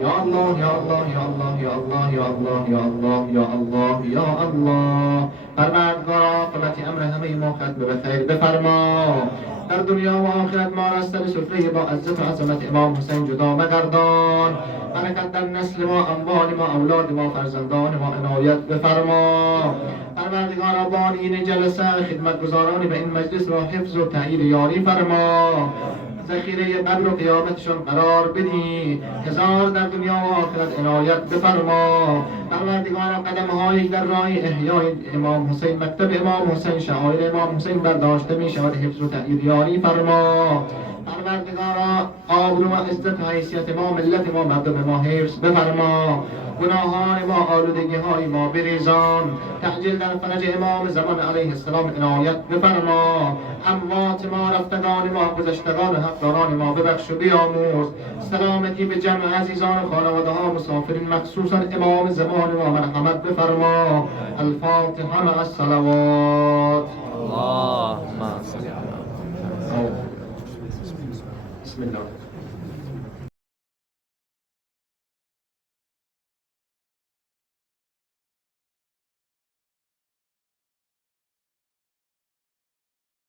یا الله یا الله یا الله یا الله یا الله یا الله یا الله یا الله. پروردگار عاقبت امر همه ما ختم به خیر بفرما. در دنیا و آخرت ما را از سر سفره با عزت و عظمت امام حسین جدا مگردان. برکت در نسل ما، اموال ما، اولاد ما، فرزندان ما عنایت بفرما. پروردگار بانین جلسه خدمتگزاران به این مجلس را حفظ و تأیید یاری فرما. ذخیره قبر و قیامتشون قرار بدی. هزار در دنیا و آخرت عنایت بفرما. پروردگار قدم‌هایی در راه احیای امام حسین، مکتب امام حسین، شعائر امام حسین برداشته می شود، حفظ و تأیید یاری فرما. پروردگارا آبرو و عزت و حیثیت ما، ملت ما، مردم ما حفظ بفرما. گناهان ما، آلودگی های ما بریزان. تعجیل در فرج امام زمان علیه السلام عنایت بفرما. اموات ما، رفتگان ما، گذشتگان و حقداران ما ببخش و بیامرز. سلامتی به جمع عزیزان و خانواده ها، مسافرین، مخصوصا امام زمان ما مرحمت بفرما. الفاتحه مع الصلوات. اللهم صل على بسم الله.